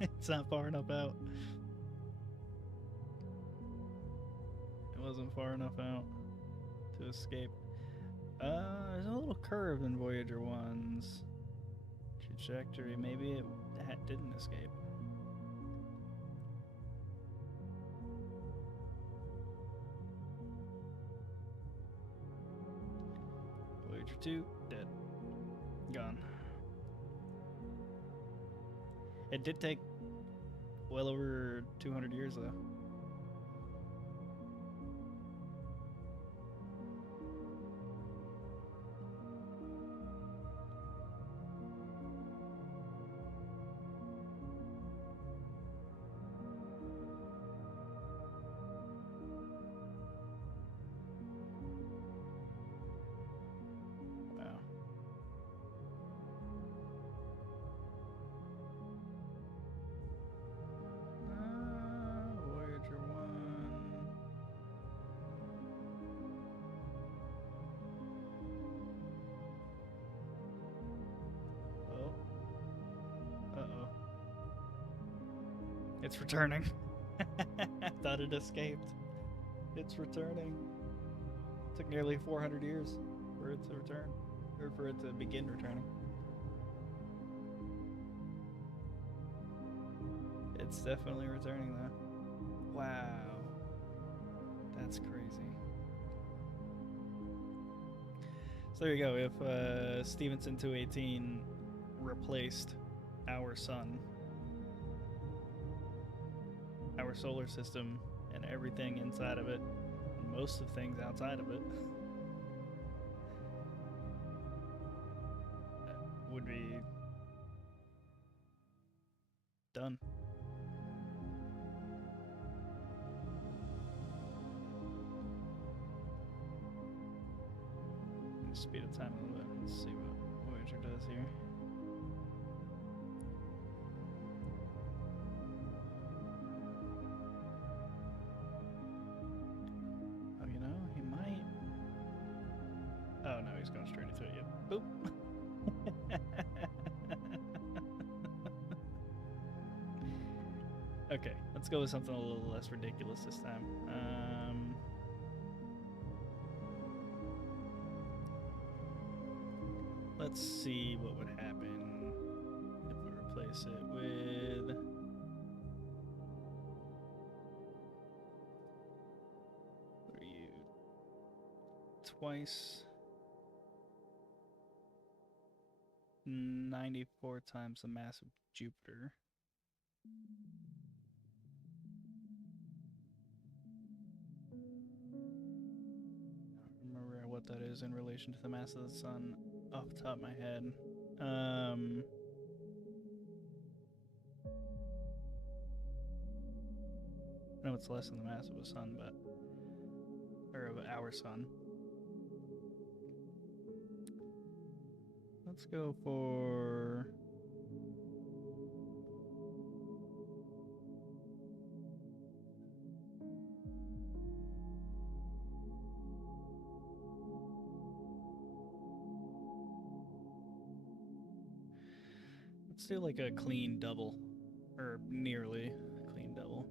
It's not far enough out. It wasn't far enough out to escape. There's a little curve in Voyager 1's trajectory. Maybe it didn't escape. Voyager 2, dead. Gone. It did take well over 200 years, though. It's returning. I thought it escaped. It's returning. It took nearly 400 years for it to return, or for it to begin returning. It's definitely returning though. Wow. That's crazy. So there you go. If Stevenson 218 replaced our sun, our solar system, and everything inside of it, and most of things outside of it, would be done. Let me speed up time a little bit. Let's see what Voyager does here. Oh no, he's going straight into it. Yep. Boop. Okay, let's go with something a little less ridiculous this time. Let's see what would happen if we replace it with... What are you? Twice... 94 times the mass of Jupiter. I don't remember what that is in relation to the mass of the sun off the top of my head. I know it's less than the mass of a sun, but... or of our sun. Let's go for... let's do like a clean double, or nearly clean double.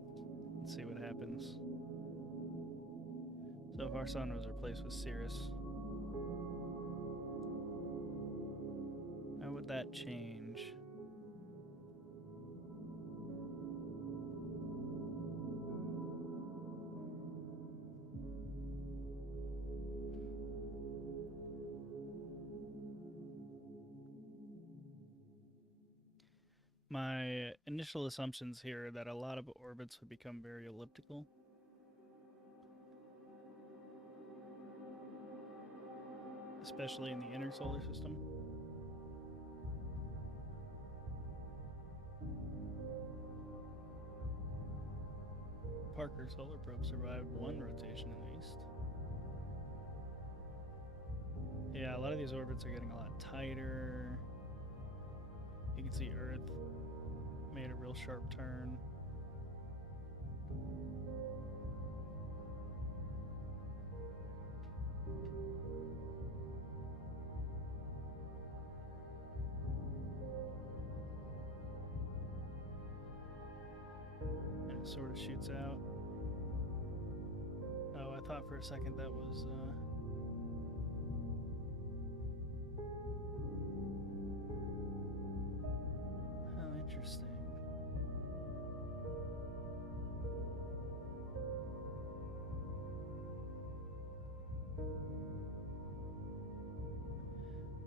Let's see what happens. So if our sun was replaced with Sirius, how would that change? My initial assumptions here are that a lot of orbits would become very elliptical. Especially in the inner solar system. Parker's solar probe survived one rotation at least. Yeah, a lot of these orbits are getting a lot tighter. You can see Earth made a real sharp turn. sort of shoots out. Oh, I thought for a second that was. Oh, interesting.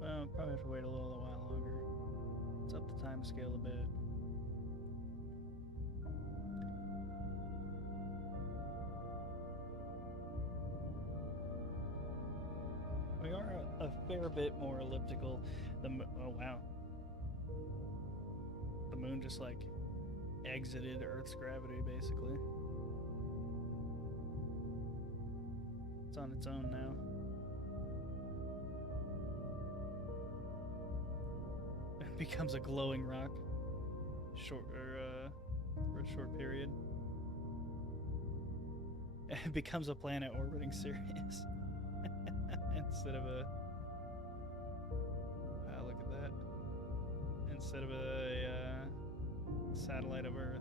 Well, probably have to wait a little while longer. Let's up the time scale a bit. We are a fair bit more elliptical. Oh wow, the moon just like exited Earth's gravity basically. It's on its own now. It becomes a glowing rock. For a short period. It becomes a planet orbiting Sirius. Instead of a... Wow, look at that. Instead of a satellite of Earth.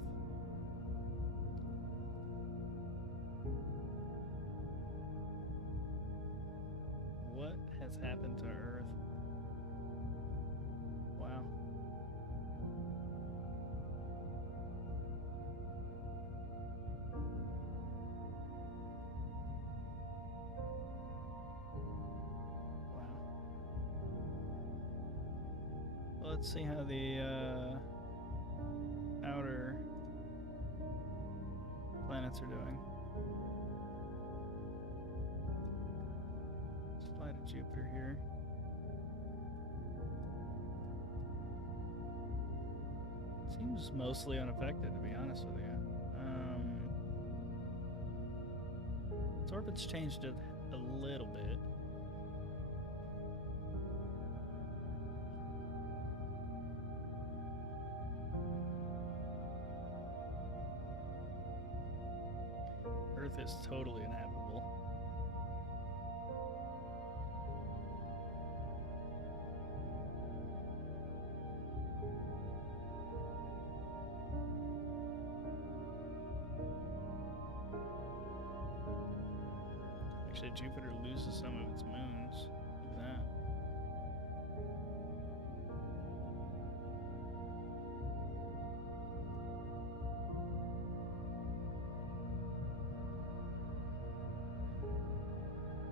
What has happened to Earth? Wow. Let's see how the outer planets are doing. Let's fly to Jupiter here. Seems mostly unaffected, to be honest with you. Its orbit's changed it a little bit. Earth is totally inhabitable. Actually, Jupiter loses some of its moons. Look at that.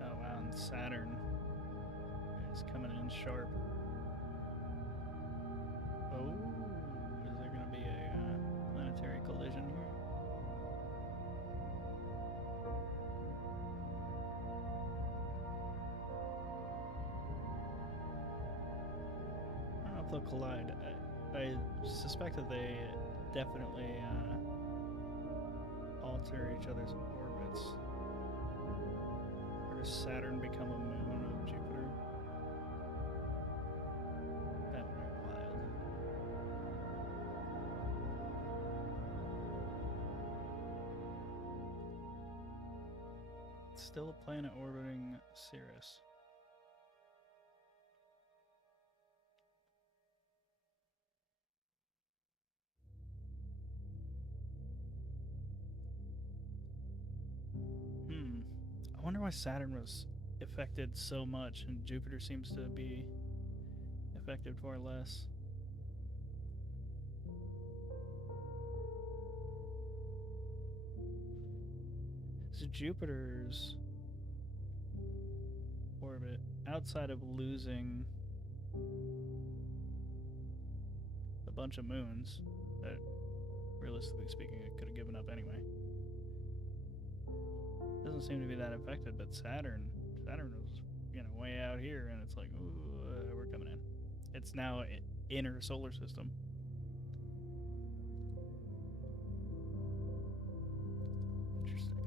Oh wow, and Saturn is coming in sharp. Oh, is there going to be a planetary collision here? I don't know if they'll collide. I suspect that they definitely alter each other's orbits. Or does Saturn become a moon of Jupiter? That would be wild. It's still a planet orbiting Sirius. I wonder why Saturn was affected so much and Jupiter seems to be affected far less. So Jupiter's orbit, outside of losing a bunch of moons that, realistically speaking, it could have given up anyway, doesn't seem to be that affected. But Saturn was, way out here, and it's like, ooh, we're coming in. It's now inner solar system. Interesting.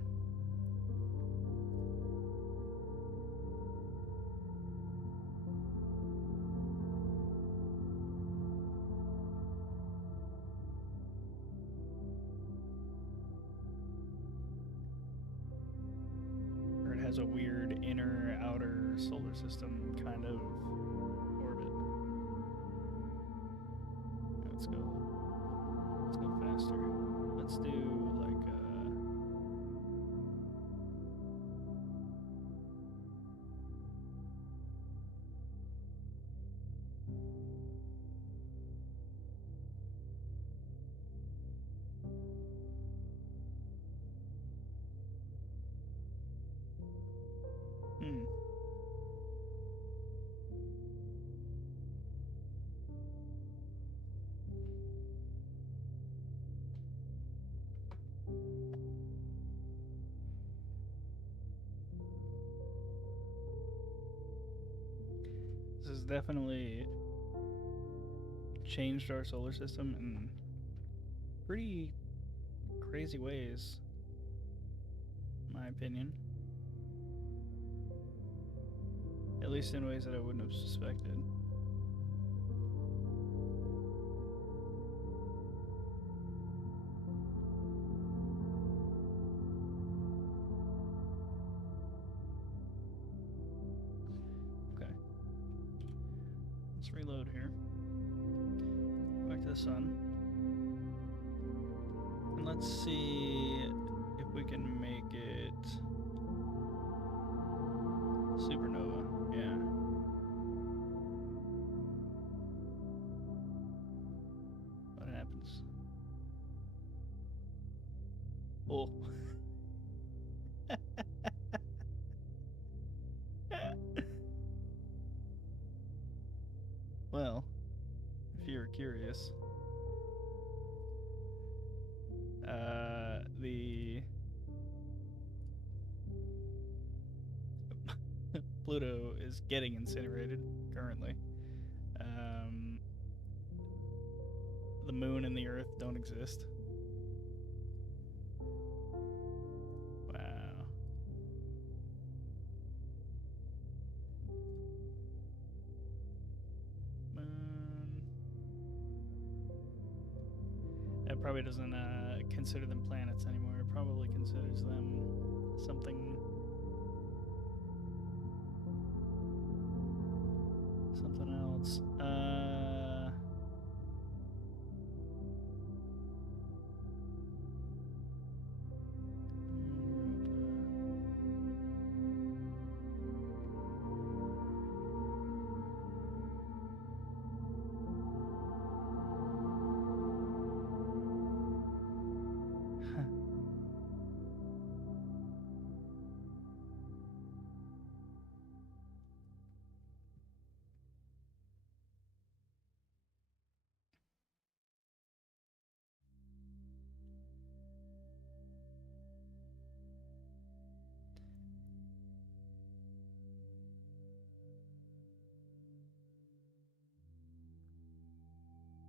Or it has a weird inner outer solar system kind of orbit. Let's go faster. Let's do like definitely changed our solar system in pretty crazy ways, in my opinion. At least in ways that I wouldn't have suspected. Okay. Let's reload here. Back to the sun. And let's see if we can make it supernova. Yeah. What happens? Oh. Well, if you're curious, the Pluto is getting incinerated currently. The moon and the Earth don't exist. Wow. Moon. It probably doesn't consider them planets anymore. It probably considers them something else.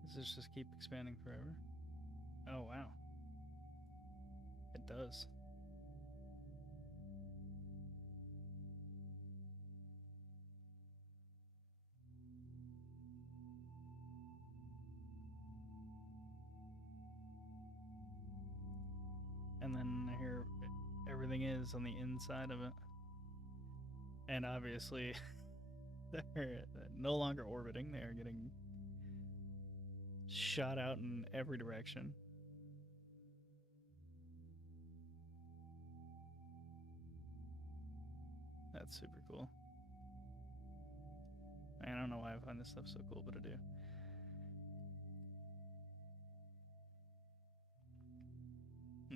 Does this just keep expanding forever? Oh, wow. It does. And then here everything is on the inside of it. And obviously, they're no longer orbiting. They're getting shot out in every direction. That's super cool. I don't know why I find this stuff so cool, but I do.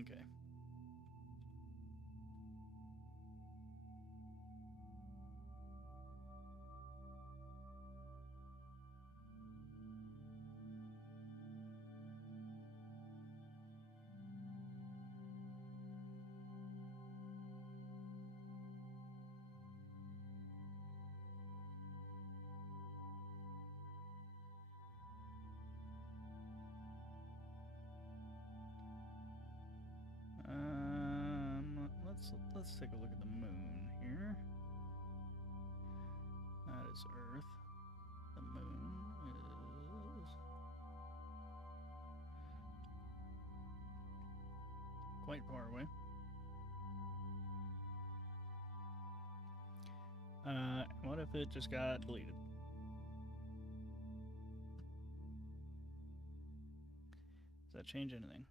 Okay. Let's take a look at the moon here. That is Earth. The moon is quite far away. What if it just got deleted? Does that change anything?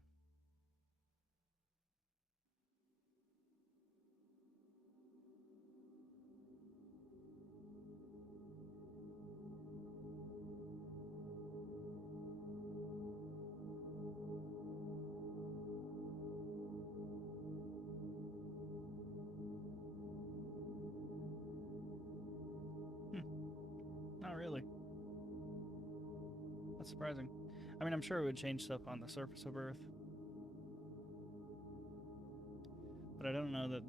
Not really. That's surprising. I mean, I'm sure it would change stuff on the surface of Earth. But I don't know that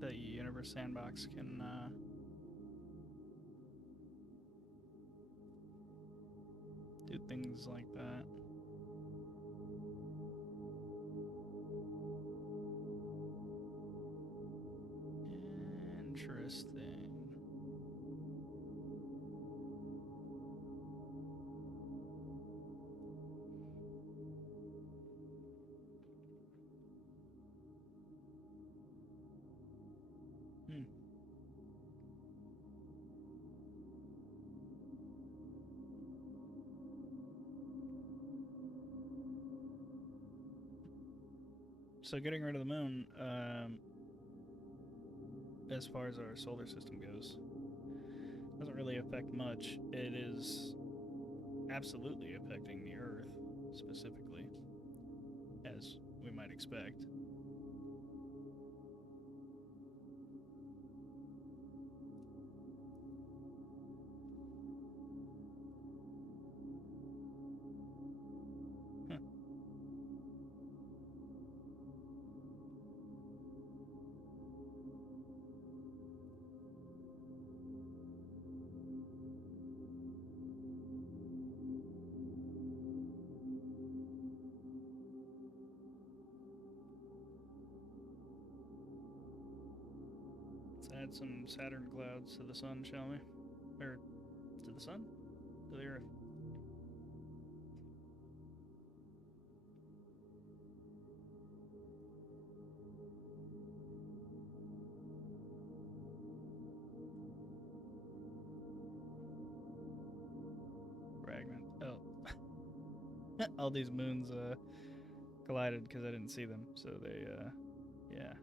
the Universe Sandbox can do things like that. Interesting. So getting rid of the moon, as far as our solar system goes, doesn't really affect much. It is absolutely affecting the Earth specifically, as we might expect. Huh. Let's add some Saturn clouds to the sun, shall we? Or to the sun? To the Earth. Fragment. Oh. All these moons collided because I didn't see them. So they, yeah.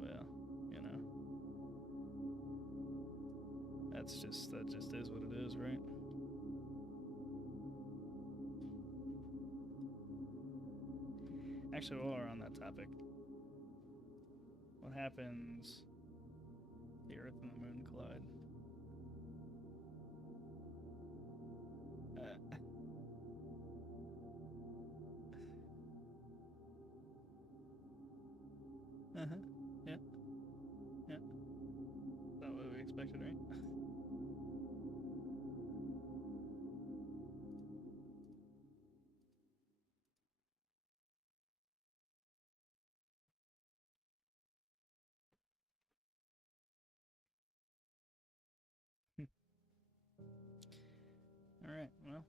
Well, you know. That just is what it is, right? Actually, while we're on that topic, what happens if the Earth and the Moon collide? Uh-huh. Yeah. Yeah. Not what we expected, right? All right. Well.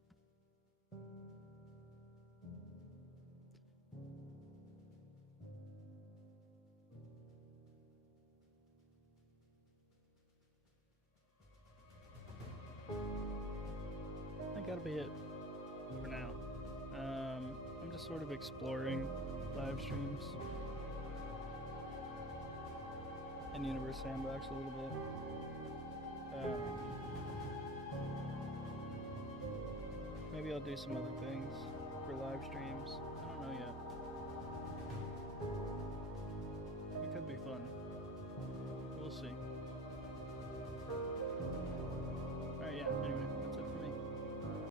That gotta be it for now. I'm just sort of exploring live streams and Universe Sandbox a little bit. Maybe I'll do some other things for live streams.